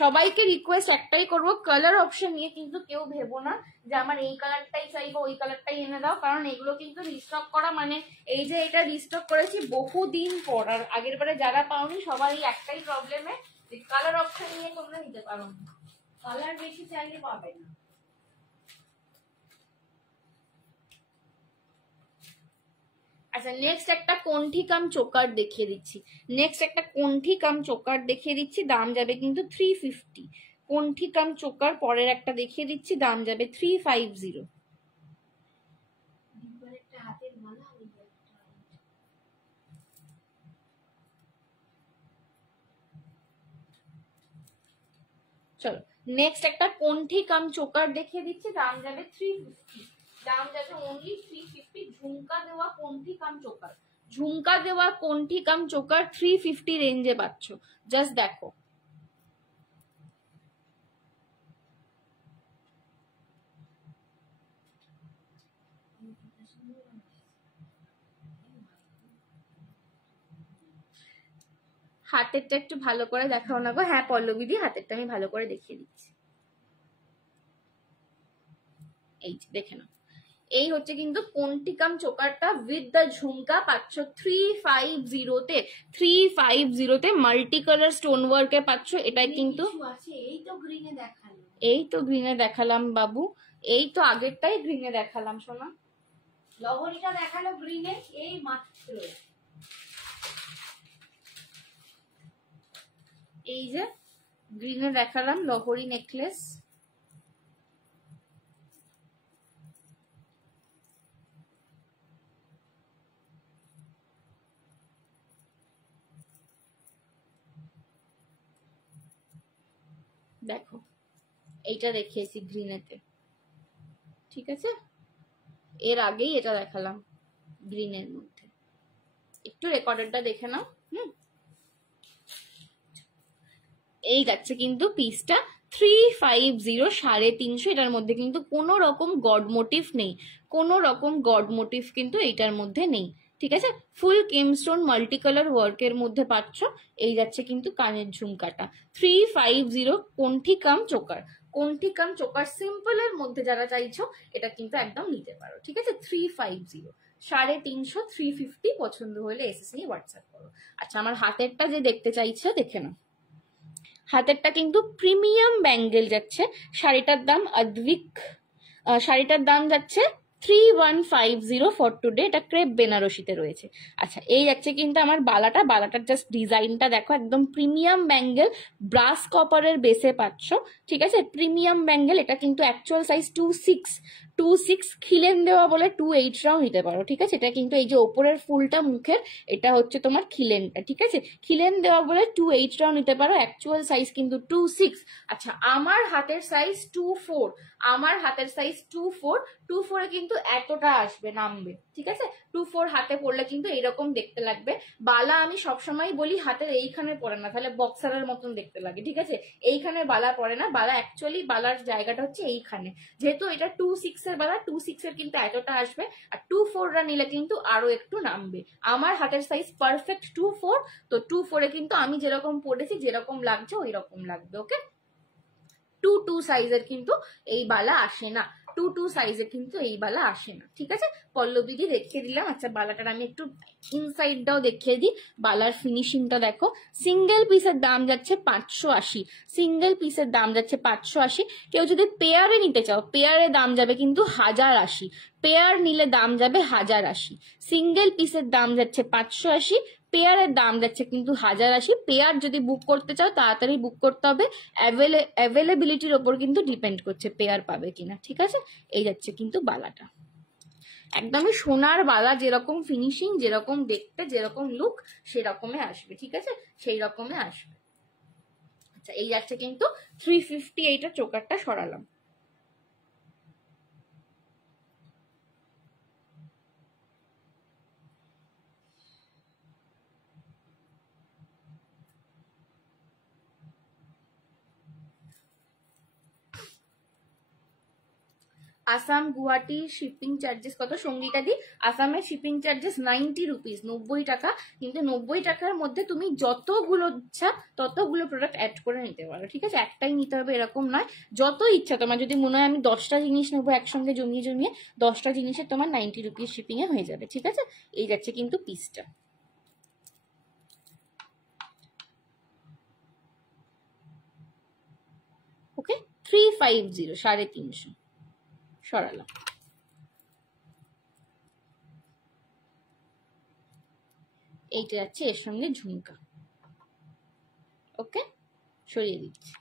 সবাইকে রিকোয়েস্ট একটাই করবো, কালার অপশন নিয়ে কিন্তু কেউ ভেবো না যে আমার এই কালারটাই চাইবো, ওই কালারটাই এনে দাও, কারণ এগুলো কিন্তু রিস্টক করা মানে এই যে এটা রিস্টক করেছি বহুদিন পর। আর আগের বারে যারা পাওনি সবার এই একটাই প্রবলেমে যে কালার অপশন নিয়ে তোমরা নিতে পারো না, কালার বেশি চাইলে পাবে না। আচ্ছা, নেক্সট একটা কণ্ঠি কাম চোকার দেখিয়ে দিচ্ছি। নেক্সট একটা কণ্ঠি কাম চোকার দেখিয়ে দিচ্ছি, দাম যাবে কিন্তু 350। কণ্ঠি কাম চোকার পরের একটা দেখিয়ে দিচ্ছি, দাম যাবে 350। চলো, নেক্সট একটা কণ্ঠি কাম চোকার দেখিয়ে দিচ্ছি, দাম যাবে 350, দাম যাবে অনলি 350। ঝুমকা দেওয়া কণ্ঠি কাম চোকার, ঝুমকা দেওয়া কণ্ঠি কাম চোকার 350 রেঞ্জে পাচ্ছ। জাস্ট দেখো, হাতেরটা একটু ভালো করে দেখাও না গো। হ্যাঁ পল্লবীদি, হাতেরটা আমি ভালো করে দেখিয়ে দিচ্ছি। এই দেখে নাও, এই হচ্ছে কিন্তু কণ্ঠিকাম চোকারটা উইথ দ্য ঝুমকা পাচ্ছ 350-তে, 350-তে মাল্টি কালার স্টোন ওয়ার্কে পাচ্ছ। এটাই কিন্তু এই তো গ্রিনে দেখালাম বাবু, এই তো আগেরটাই গ্রিনে দেখালাম সোনা। লহরিটা দেখালো গ্রিনে এই মাত্র। এই যে গ্রিনে দেখালাম লহরি নেকলেস। দেখো, এইটা দেখিয়েছি গ্রিনেতে। ঠিক আছে, এর আগেই এটা দেখালাম গ্রিনের মধ্যে। একটু রেকর্ডারটা দেখে নাও। এই যাচ্ছে কিন্তু পিসটা 350, 350। এটার মধ্যে কিন্তু কোনো রকম গড মোটিভ নেই, কোনো রকম গড মোটিভ কিন্তু এইটার মধ্যে নেই। ঠিক আছে, ফুল কেমস্টোন মাল্টি কালার ওয়ার্কের মধ্যে পাচ্ছ। এই যাচ্ছে কিন্তু কানের ঝুমকাটা 350, কণ্ঠি কাম চোকার। কণ্ঠি কাম চোকার সিম্পল এর মধ্যে যারা চাইছো এটা কিন্তু একদম নিতে পারো। ঠিক আছে, 350, 350, 350 পছন্দ হলে এসএস নিয়ে হোয়াটসঅ্যাপ করো। আচ্ছা, আমার হাতেরটা যে দেখতে চাইছে দেখে নাও। হাতেরটা কিন্তু প্রিমিয়াম ব্যাঙ্গেল যাচ্ছে। শাড়িটার দাম শাড়িটার দাম যাচ্ছে 3150 ফর টুডে। এটা ক্রেপ বেনারসিতে রয়েছে। আচ্ছা, এই যাচ্ছে কিন্তু আমার বালাটার জাস্ট ডিজাইনটা দেখো, একদম প্রিমিয়াম ব্যাঙ্গেল, ব্রাস কপারের বেসে পাচ্ছ, ঠিক আছে, প্রিমিয়াম ব্যাঙ্গেল। এটা কিন্তু অ্যাকচুয়াল সাইজ 2.6 খিলেন দেওয়া বলে 2.8 নিতে পারো, ঠিক আছে। এটা কিন্তু এই যে ওপরের ফুলটা মুখের, এটা হচ্ছে তোমার খিলেনটা, ঠিক আছে। খিলেন দেওয়া বলে 2.8 নিতে পারো, অ্যাকচুয়াল সাইজ কিন্তু 2.6। আচ্ছা, আমার হাতের সাইজ 2.4, আমার হাতের সাইজ 2.4 এ কিন্তু এতটা আসবে, নামবে, ঠিক আছে। 2.4 হাতে পড়লে কিন্তু এইরকম দেখতে লাগবে। বালা আমি সবসময় বলি হাতের এইখানে পড়ে না, তাহলে বক্সারের মতন দেখতে লাগে, ঠিক আছে। এইখানে বালা পড়ে না, বালা অ্যাকচুয়ালি বালার জায়গাটা হচ্ছে এইখানে। যেহেতু এটা 2.6 এর বালা, 2.6 এর কিন্তু এতটা আসবে, আর 2.4 নিলে কিন্তু আরো একটু নামবে। আমার হাতের সাইজ পারফেক্ট 2.4, তো 2.4 এ কিন্তু আমি যেরকম পড়েছি, যেরকম লাগছে ওই রকম লাগবে, ওকে। 2.2 সাইজের কিন্তু এই বালা আসে না, 2.2 সাইজের কিন্তু এই বালা আসে না, ঠিক আছে। পল্লবীদি দেখিয়ে দিলাম। আচ্ছা, বালাটার আমি একটু ইনসাইডটাও দেখিয়ে দিই। বালার ফিনিশিংটা দেখো। সিঙ্গেল পিসের দাম যাচ্ছে 580, সিঙ্গেল পিসের দাম যাচ্ছে 580। কেউ যদি পেয়ারে নিতে চাও, পেয়ারে দাম যাবে কিন্তু 1080, পেয়ার নিলে দাম যাবে 1080। সিঙ্গেল পিসের দাম যাচ্ছে 580, পেয়ারের দাম যাচ্ছে কিন্তু 1080। পেয়ার যদি বুক করতে চাও তাড়াতাড়ি বুক করতে হবে, অ্যাভেলেবিলিটির ওপর কিন্তু ডিপেন্ড করছে পেয়ার পাবে কিনা, ঠিক আছে। এই যাচ্ছে কিন্তু বালাটা, একদমই সোনার বালা, যেরকম ফিনিশিং, যেরকম দেখতে, যেরকম লুক, সেরকমই আসবে, ঠিক আছে, সেই রকমই আসবে। আচ্ছা, এই যাচ্ছে কিন্তু 350। এইটা চোকারটা সরালাম। আসাম গুয়াহাটি শিপিং চার্জেস কত সঙ্গীতা দি? আসামের শিপিং চার্জেস 90 রুপিস, 90 টাকা। কিন্তু 90 টাকার মধ্যে তুমি যতগুলো ইচ্ছা ততগুলো প্রোডাক্ট অ্যাড করে নিতে পারো, ঠিক আছে। একটাই নিতে হবে এরকম নয়, যত ইচ্ছা তোমার। যদি মনে হয় আমি 10টা জিনিস নেবো একসঙ্গে জমিয়ে 10টা জিনিসের তোমার 90 রুপিস শিপিং এ হয়ে যাবে, ঠিক আছে। এই যাচ্ছে কিন্তু পিসটা, ওকে। 350, 350 সরালাম। এইটা যাচ্ছে এর সঙ্গে ঝুমকা, ওকে, সরিয়ে দিচ্ছি।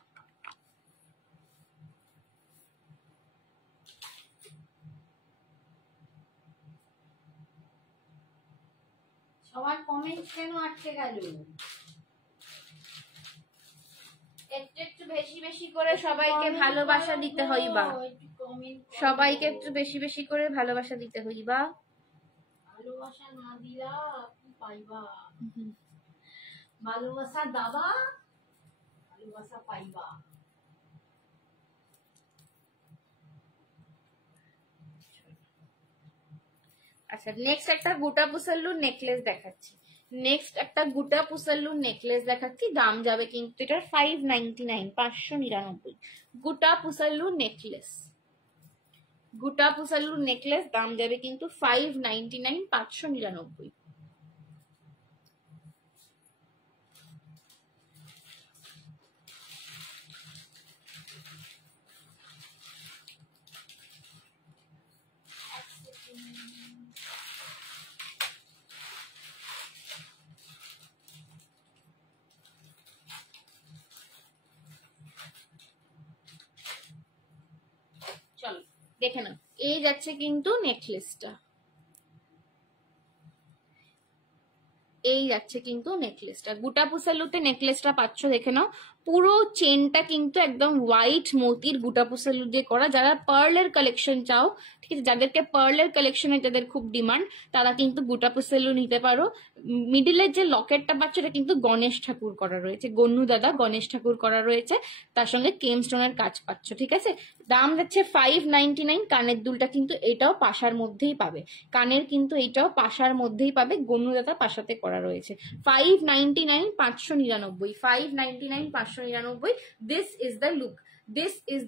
সবার কমেন্ট কেন আটকে গেল? একটু বেশি বেশি করে সবাইকে ভালোবাসা দিতে হইবা, সবাইকে একটু বেশি বেশি করে ভালোবাসা দিতে হইবা। ভালোবাসা না দিলা কি পাইবা? ভালোবাসা দাবা, ভালোবাসা পাইবা। আচ্ছা, নেক্সট একটা গোটা পুসাল্লু নেকলেস দেখাচ্ছি। দাম যাবে কিন্তু এটার 599, 599। গোটা পুসাল্লু নেকলেস দাম যাবে কিন্তু 599, 599। চলো দেখে নাও। এই যাচ্ছে কিন্তু নেকলেসটা, এই যাচ্ছে কিন্তু নেকলেসটা। গোটা পুসাল্লুতে নেকলেসটা পাচ্ছ, দেখে নাও। পুরো চেনটা কিন্তু একদম হোয়াইট মোতির গোটা পুসাল্লু দিয়ে করা। যারা পার্লের কালেকশন চাও, ঠিক আছে, যাদেরকে পার্লের কালেকশনে যাদের খুব ডিমান্ড, তারা কিন্তু গোটা পুসাল্লু নিতে পারো। মিডিলের যে লকেটটা পাচ্ছ এটা কিন্তু গণেশ ঠাকুর করা রয়েছে, গন্নু দাদা গণেশ ঠাকুর করা রয়েছে, তার সঙ্গে কেম স্টোনের কাজ পাচ্ছ, ঠিক আছে। দাম যাচ্ছে 599। কানের দুলটা কিন্তু এটাও পাশার মধ্যেই পাবে, কানের কিন্তু এইটাও পাশার মধ্যেই পাবে, গন্নু দাদা পাশাতে করা রয়েছে। 599, 599, 599, 599। দিস ইজ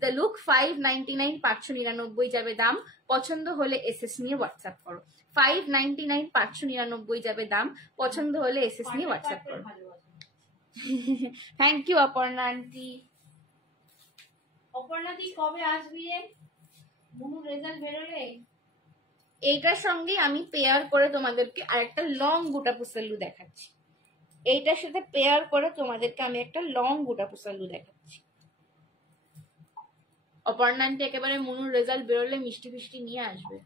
দ্য লুক, 599, 599 যাবে দাম। পছন্দ হলে এসএস নিয়ে হোয়াটসঅ্যাপ করো। 599, 599 যাবে দাম। পছন্দ হলে এসএস নিয়ে হোয়াটসঅ্যাপ করো। Thank you Aparna aunty. Aparna di কবে আসবি রে? মুনুর রেজাল্ট বেরোলে এইটার সঙ্গে আমি পেয়ার করে তোমাদেরকে আরেকটা লং গোটা পুসাল্লু দেখাচ্ছি। এইটার সাথে পেয়ার করে তোমাদেরকে আমি একটা লং গোটা পুসাল্লু দেখাচ্ছি। অপর্ণা আন্টি একেবারে মুনুর রেজাল্ট বেরোলে মিষ্টি ফিষ্টি নিয়ে আসবে।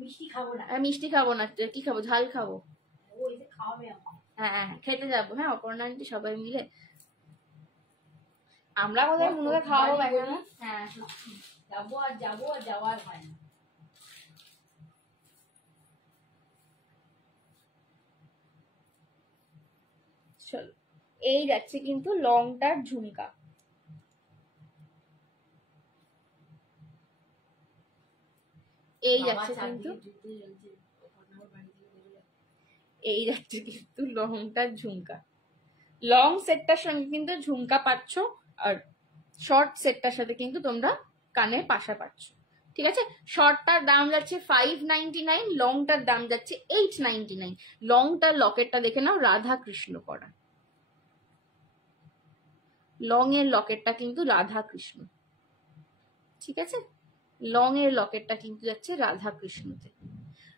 মিষ্টি খাবো না। মিষ্টি খাবো না, কি খাবো? ঝাল খাবো। ওই যে খাওয়াবে আমাকে। হ্যাঁ খেতে যাবো। হ্যাঁ অপর্ণা আন্টি সবাই মিলে আমরা কোথায় মুনুকে খাওয়াবো না। হ্যাঁ যাবো আর যাওয়ার হয় না। চলো, এই যাচ্ছে কিন্তু লংটার ঝুমকা। এই যাচ্ছে কিন্তু লংটার ঝুমকা। লং সেটটার সঙ্গে কিন্তু ঝুমকা পাচ্ছ, আর শর্ট সেটটার সাথে কিন্তু তোমরা কানের পাশা পাচ্ছ। ঠিক আছে, শর্টটার দাম যাচ্ছে 599, লংটার দাম যাচ্ছে 899। লংটার লকেটটা দেখে নাও, রাধা কৃষ্ণ করা। লং এর লকেটটা কিন্তু রাধা কৃষ্ণ। ঠিক আছে, লং এর লকেটটা কিন্তু যাচ্ছে রাধা কৃষ্ণতে।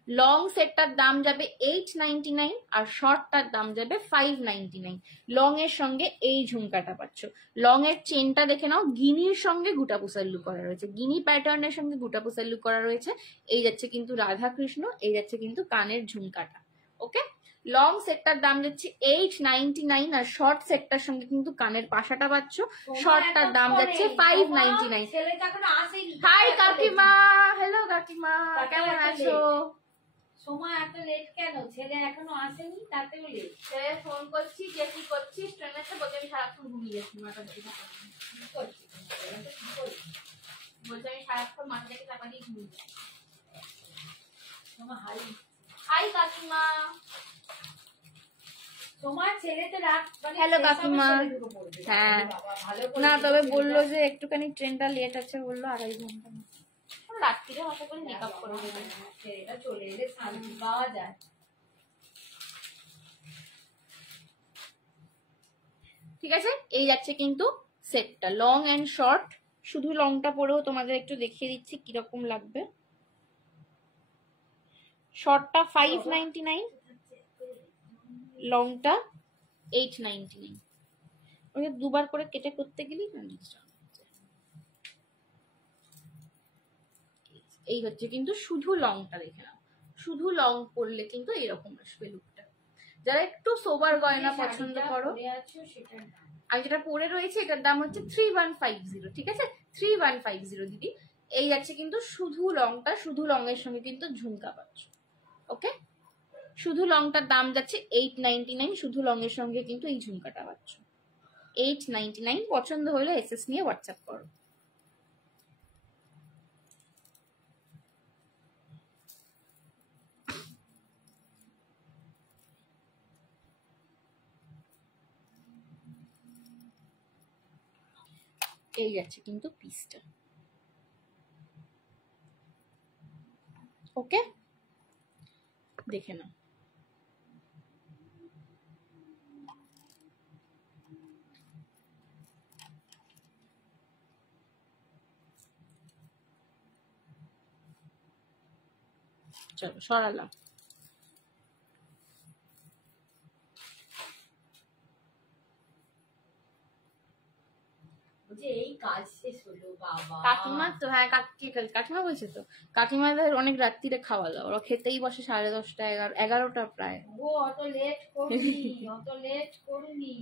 লং সেটটার দাম যাবে 899 আর শর্টটার দাম যাবে 599। লং এর সঙ্গে এই ঝুমকাটা পাচ্ছ। লং এর চেনটা দেখে নাও, গিনির সঙ্গে গুটা পুসাল্লু করা রয়েছে, গিনি প্যাটার্নের সঙ্গে গুটা পুসাল্লু করা রয়েছে। এই যাচ্ছে কিন্তু রাধা কৃষ্ণ, এই যাচ্ছে কিন্তু কানের ঝুমকাটা। ওকে, লং সেটটার দাম যাচ্ছে 899 আর শর্ট সেটটার সঙ্গে কিন্তু কানের পাশাটা পাচ্ছ। শর্টটার দাম যাচ্ছে 599। হাই কাকিমা, হ্যালো কাকিমা, কেমন আছো? সময় এত লেট কেন? ছেলে এখনো আসেনি, তাতে লেট। ছেলে ফোন করছি যে কি করছিস ট্রেনেতে, বলতে আমি সারাক্ষণ ঘুমিয়ে যাচ্ছি। বলছে আমি সারাক্ষণ মাথা থেকে টাকা দিয়ে ঘুমিয়ে যাচ্ছি। হাই কাকিমা। তোমার ছেলেতে রাত হ্যালো কাকিমা। হ্যাঁ না, তবে বললো যে একটুখানি ট্রেনটা লেট আছে, বললো 2.5 ঘন্টা। রাত্রিরে মাথা করে মেকআপ করে দেবে, এটা চলে এলে শান্তি পাওয়া যায়। ঠিক আছে, এই যাচ্ছে কিন্তু সেটটা, লং এন্ড শর্ট। শুধু লংটা পরেও তোমাদের একটু দেখিয়ে দিচ্ছি কিরকম লাগবে। শর্টটা 599, লংটা 899। ওই দুবার করে কেটে করতে গেলি না। এই হচ্ছে কিন্তু শুধু লংটা, দেখে নাও, শুধু লং পরলে কিন্তু এরকম আসবে লুকটা। যারা একটু সোবার গয়না পছন্দ করো, আমি যেটা পরে রয়েছে এটার দাম হচ্ছে 3150। ঠিক আছে, 3150 দিদি। এই যাচ্ছে কিন্তু শুধু লংটা, শুধু লং এর সঙ্গে কিন্তু ঝুমকা পাচ্ছ। ওকে, শুধু লংটার দাম যাচ্ছে 899, শুধু লং এর সঙ্গে কিন্তু এই ঝুমকাটা পাচ্ছ 899। পছন্দ হলে এসএস নিয়ে হোয়াটসঅ্যাপ করো। এই যাচ্ছে কিন্তু পিসটা। ওকে, দেখে নাও। চলো সরালাম। এই কাজ শেষ হলো বাবা। কাকিমা তো, হ্যাঁ কাকিমা বলছে তো, কাকিমাদের অনেক রাত্রিরে খাওয়া দাওয়া, ওরা খেতেই বসে 10:30 11টা প্রায়। ও অত লেট করবি, অত লেট করবি,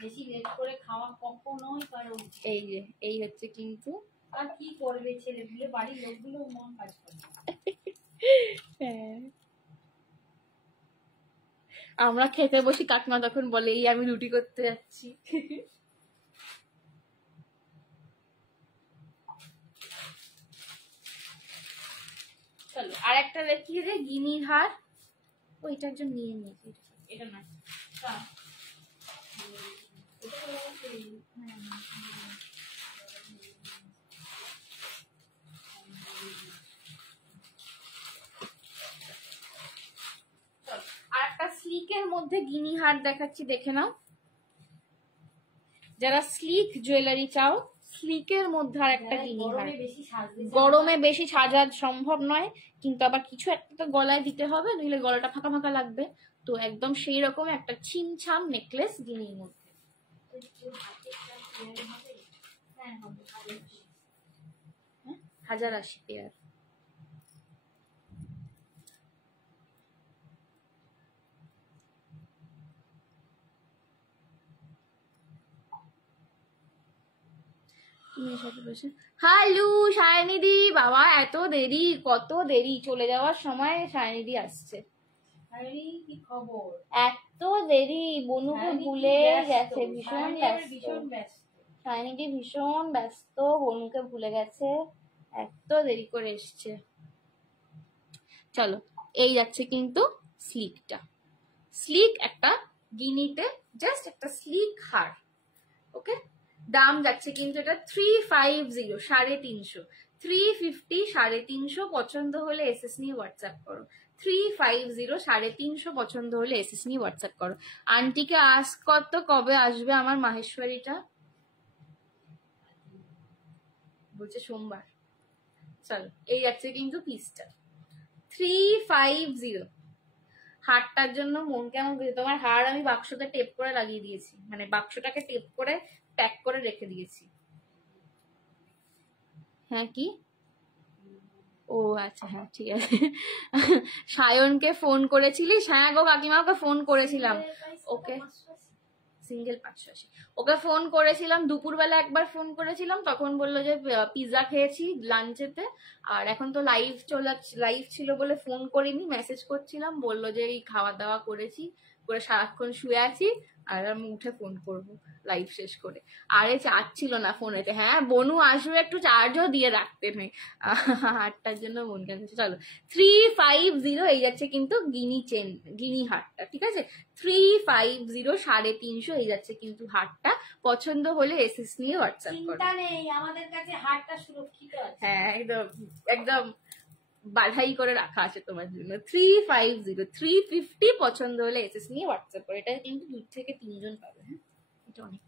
বেশি লেট করে খাওয়া কখনোই কারো। এই যে এই হচ্ছে কিন্তু, আর কি করবে ছেলেগুলো, বাড়ির লোকগুলো মন কাজ করে। আমরা খেতে বসি, কাকিমা তখন বলে এই আমি রুটি করতে যাচ্ছি। চলো আর একটা দেখিয়ে দে, গিনির হার। ওইটার জন্য নিয়ে নিয়েছি, এটা না। আর একটা স্লিকের মধ্যে গিনি হার হার দেখাচ্ছি, দেখে নাও। যারা স্লিক জুয়েলারি চাও, স্লিকের মধ্যে আর একটা গিনি হার। গরমে বেশি সাজা সম্ভব নয়, কিন্তু আবার কিছু একটা তো গলায় দিতে হবে, নইলে গলাটা ফাঁকা ফাঁকা লাগবে। তো একদম সেই রকম একটা ছিমছাম নেকলেস গিনির মধ্যে। হাজার 80 পেয়ার। হ্যালো সায়নিধি, বাবা এত দেরি, কত দেরি, চলে যাওয়ার সময় সায়নিধি আসছে। কি খবর? এত দেরি, বনুকে ভুলে গেছে, ভীষণ ব্যস্ত। সায়নিধি ভীষণ ব্যস্ত, বনুকে ভুলে গেছে, এত দেরি করে এসছে। চলো, এই যাচ্ছে কিন্তু স্লিকটা। স্লিক একটা গিনিতে জাস্ট একটা স্লিক হার। ওকে, দাম যাচ্ছে কিন্তু এটা 350, 350, 350, 350। পছন্দ হলে এসএস নিয়ে হোয়াটসঅ্যাপ করো। 350, 350 পছন্দ হলে এসএস নিয়ে হোয়াটসঅ্যাপ করো। আন্টিকে আস্ক কত কবে আসবে আমার মাহেশ্বরীটা, বলছে সোমবার। চলো, এই যাচ্ছে কিন্তু পিসটা 350। হারটার জন্য মন কেমন করেছে তোমার? হার আমি বাক্সতে টেপ করে লাগিয়ে দিয়েছি, মানে বাক্সটাকে টেপ করে প্যাক করে রেখে দিয়েছি। হ্যাঁ কি? ও আচ্ছা, হ্যাঁ ঠিক আছে। সায়নকে ফোন করেছিলিস? হ্যাঁ গো কাকিমা, ওকে ফোন করেছিলাম। ওকে সিঙ্গেল 580, ওকে ফোন করেছিলাম দুপুরবেলা একবার ফোন করেছিলাম, তখন বললো যে পিৎজা খেয়েছি লাঞ্চেতে, আর এখন তো লাইভ ছিল বলে ফোন করিনি, মেসেজ করছিলাম, বললো যে এই খাওয়া দাওয়া করেছি, করে সারাক্ষণ শুয়ে আছি, আর আমি উঠে ফোন করব লাইভ শেষ করে। আরে চার্জ ছিল না ফোনেতে। হ্যাঁ বনু আসবে, একটু চার্জও দিয়ে রাখতে নেই, 8টার জন্য মন কেন। চলো 350, এই যাচ্ছে কিন্তু গিনি হারটা, ঠিক আছে? 350, 350 এই যাচ্ছে কিন্তু হারটা। পছন্দ হলে এসএস নিয়ে হোয়াটসঅ্যাপ করো। চিন্তা নেই, আমাদের কাছে হারটা সুরক্ষিত আছে। হ্যাঁ একদম একদম বাধাই করে রাখা আছে তোমার জন্য। 350, 350 পছন্দ হলে এসএস নিয়ে হোয়াটসঅ্যাপ করো। এটা কিন্তু 2 থেকে 3 জন পাবে। হ্যাঁ এটা অনেক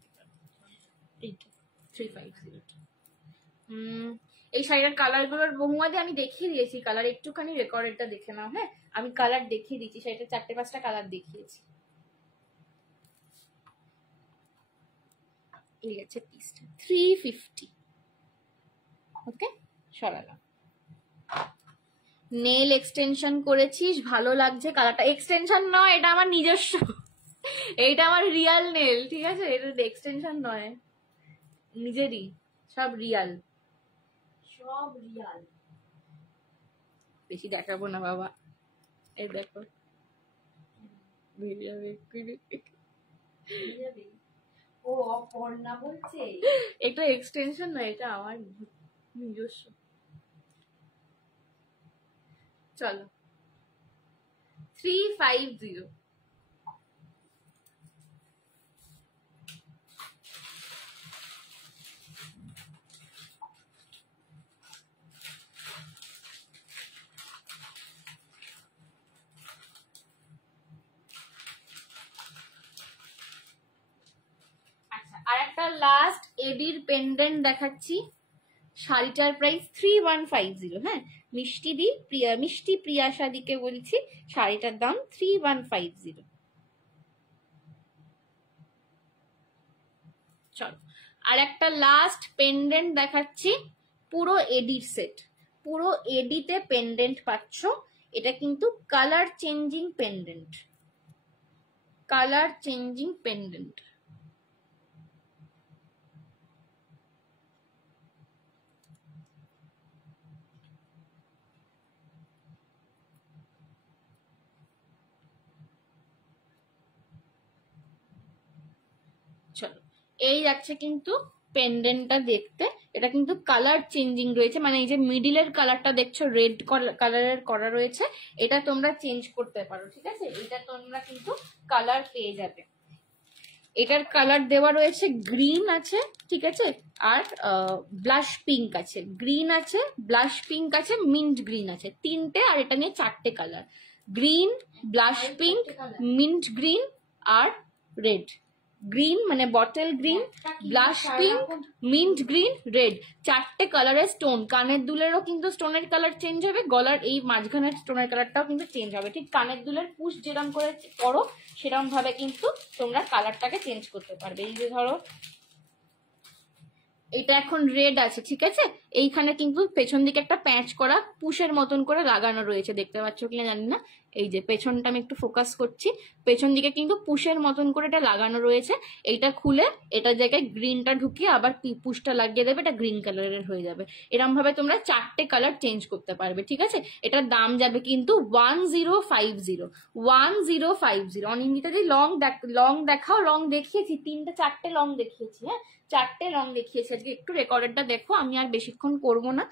350। এই শাড়িটার কালার গুলোর বহুমাদে আমি দেখিয়ে দিয়েছি কালার, একটুখানি রেকর্ডেরটা দেখে নাও। হ্যাঁ আমি কালার দেখিয়ে দিচ্ছি, শাড়িটা 4-5টা কালার দেখিয়েছি। এই আছে পিসটা 350। ওকে, সরালাম। নেল এক্সটেনশন করেছিস, ভালো লাগছে কালারটা। এক্সটেনশন নয়, এটা আমার নিজস্ব, এইটা আমার রিয়াল নেল, ঠিক আছে? এটা এক্সটেনশন নয়, নিজেরই, সব রিয়াল। বেশি দেখাবো না বাবা, এই দেখো ও অপর্ণা বলছে এটা এক্সটেনশন নয়, এটা আমার নিজস্ব। চলো 350। আর একটা লাস্ট এডির পেন্ডেন্ট দেখাচ্ছি। শাড়িটার প্রাইস 3150। হ্যাঁ মিষ্টি প্রিয়াশাদিকে বলছি, শাড়িটার দাম 3150। চলো আর একটা লাস্ট পেন্ডেন্ট দেখাচ্ছি, পুরো এডির সেট, পুরো এডিতে পেন্ডেন্ট পাচ্ছ। এটা কিন্তু colour changing pendant, colour changing pendant. চলো এই যাচ্ছে কিন্তু পেন্ডেন্টটা দেখতে, এটা কিন্তু কালার চেঞ্জিং রয়েছে, মানে এই যে মিডিলের কালারটা দেখছো রেড কালারের করা রয়েছে, এটা তোমরা চেঞ্জ করতে পারো, ঠিক আছে? এটা তোমরা কিন্তু কালার পেয়ে যাবে। এটার কালার দেওয়া রয়েছে, গ্রিন আছে, ঠিক আছে, আর ব্লাশ পিঙ্ক আছে, গ্রিন আছে, ব্লাশ পিঙ্ক আছে, মিন্ট গ্রিন আছে, 3টে, আর এটা নিয়ে 4টে colour, green, blush pink, mint green আর রেড। গ্রিন মানে bottle green, blush pink, mint green, red, 4টে কালারের স্টোন। কানের দুলেরও কিন্তু স্টোনের কালার চেঞ্জ হবে, গলার এই মাঝখানের স্টোনের কালারটাও কিন্তু চেঞ্জ হবে। ঠিক কানের দুলের পুশ যেরকম করে করো সেরকম ভাবে কিন্তু তোমরা কালারটাকে চেঞ্জ করতে পারবে। এই যে ধরো এটা এখন রেড আছে, ঠিক আছে, এইখানে কিন্তু পেছন দিকে একটা প্যাঁচ করা পুশের মতন করে লাগানো রয়েছে, দেখতে পাচ্ছ কিনা জানি না। এই যে পেছনটা আমি একটু ফোকাস করছি, পেছন দিকে কিন্তু পুশের মতন করে এটা লাগানো রয়েছে। এইটা খুলে এটার জায়গায় গ্রিনটা ঢুকিয়ে আবার পুশটা লাগিয়ে দেবে, এটা গ্রিন কালারের হয়ে যাবে। এরকম ভাবে তোমরা 4টে কালার চেঞ্জ করতে পারবে, ঠিক আছে। এটার দাম যাবে কিন্তু 1050। অনিন্দিতা দি লং দেখাও। লং দেখিয়েছি 4টে লং দেখিয়েছি, হ্যাঁ 4টে লং দেখিয়েছি আজকে। একটু রেকর্ডেডটা দেখো, আমি আর বেশিক্ষণ করবো না।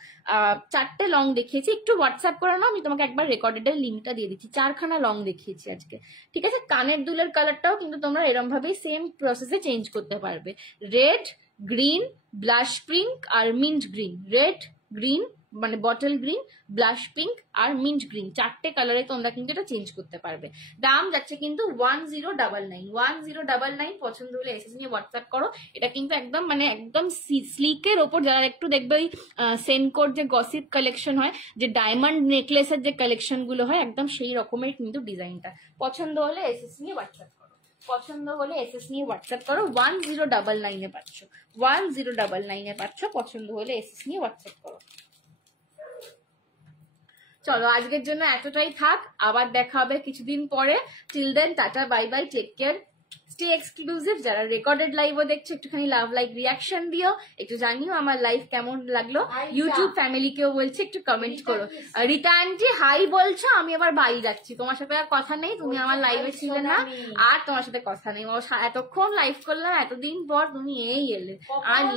4টে লং দেখিয়েছি, একটু হোয়াটসঅ্যাপ করে নাও, আমি তোমাকে একবার রেকর্ডেডের লিঙ্কটা দিয়ে দিচ্ছি। 4খানা লং দেখিয়েছি আজকে, ঠিক আছে। কানের দুলের কালারটাও কিন্তু তোমরা এরকম ভাবেই সেম প্রসেসে চেঞ্জ করতে পারবে। রেড, গ্রিন, ব্লাশ পিঙ্ক আর মিন্ট গ্রিন। রেড, গ্রিন মানে বটল গ্রিন, ব্লাশ পিঙ্ক আর মিন্ট গ্রিন, 4টে কালারে তোমরা কিন্তু এটা চেঞ্জ করতে পারবে। দাম যাচ্ছে কিন্তু 1099। পছন্দ হলে এসএস নিয়ে হোয়াটসঅ্যাপ করো। এটা কিন্তু একদম মানে একদম স্লিকের ওপর, যারা একটু দেখবে ওই সেনকোর যে গসিপ কালেকশন হয়, যে ডায়মন্ড নেকলেসের যে কালেকশন গুলো হয়, একদম সেই রকমের কিন্তু ডিজাইনটা। পছন্দ হলে এসএস নিয়ে হোয়াটসঅ্যাপ করো। 1099 পাচ্ছ। 1099 পাচ্ছ। পছন্দ হলে এসএস নিয়ে হোয়াটসঅ্যাপ করো। চলো আজকের জন্য এতটাই থাক, আবার দেখা হবে কিছুদিন পরে। Till then tata, bye bye, take care, stay exclusive. যারা রেকর্ডেড লাইভও দেখছো একটুখানি লাভ লাইক রিয়াকশন দিও, একটু জানিও আমার লাইভ কেমন লাগলো। ইউটিউব ফ্যামিলিকেও বলছি একটু কমেন্ট করো। রীতা আন্টি হাই বলছো, আমি আবার বাড়ি যাচ্ছি, তোমার সাথে আর কথা নেই, তুমি আমার লাইভে ছিলে না, আর তোমার সাথে কথা নেই। এতক্ষণ লাইভ করলাম, এতদিন পর তুমি এই এলে, আনি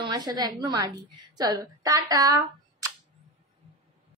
তোমার সাথে একদম আনি। চলো টাটা।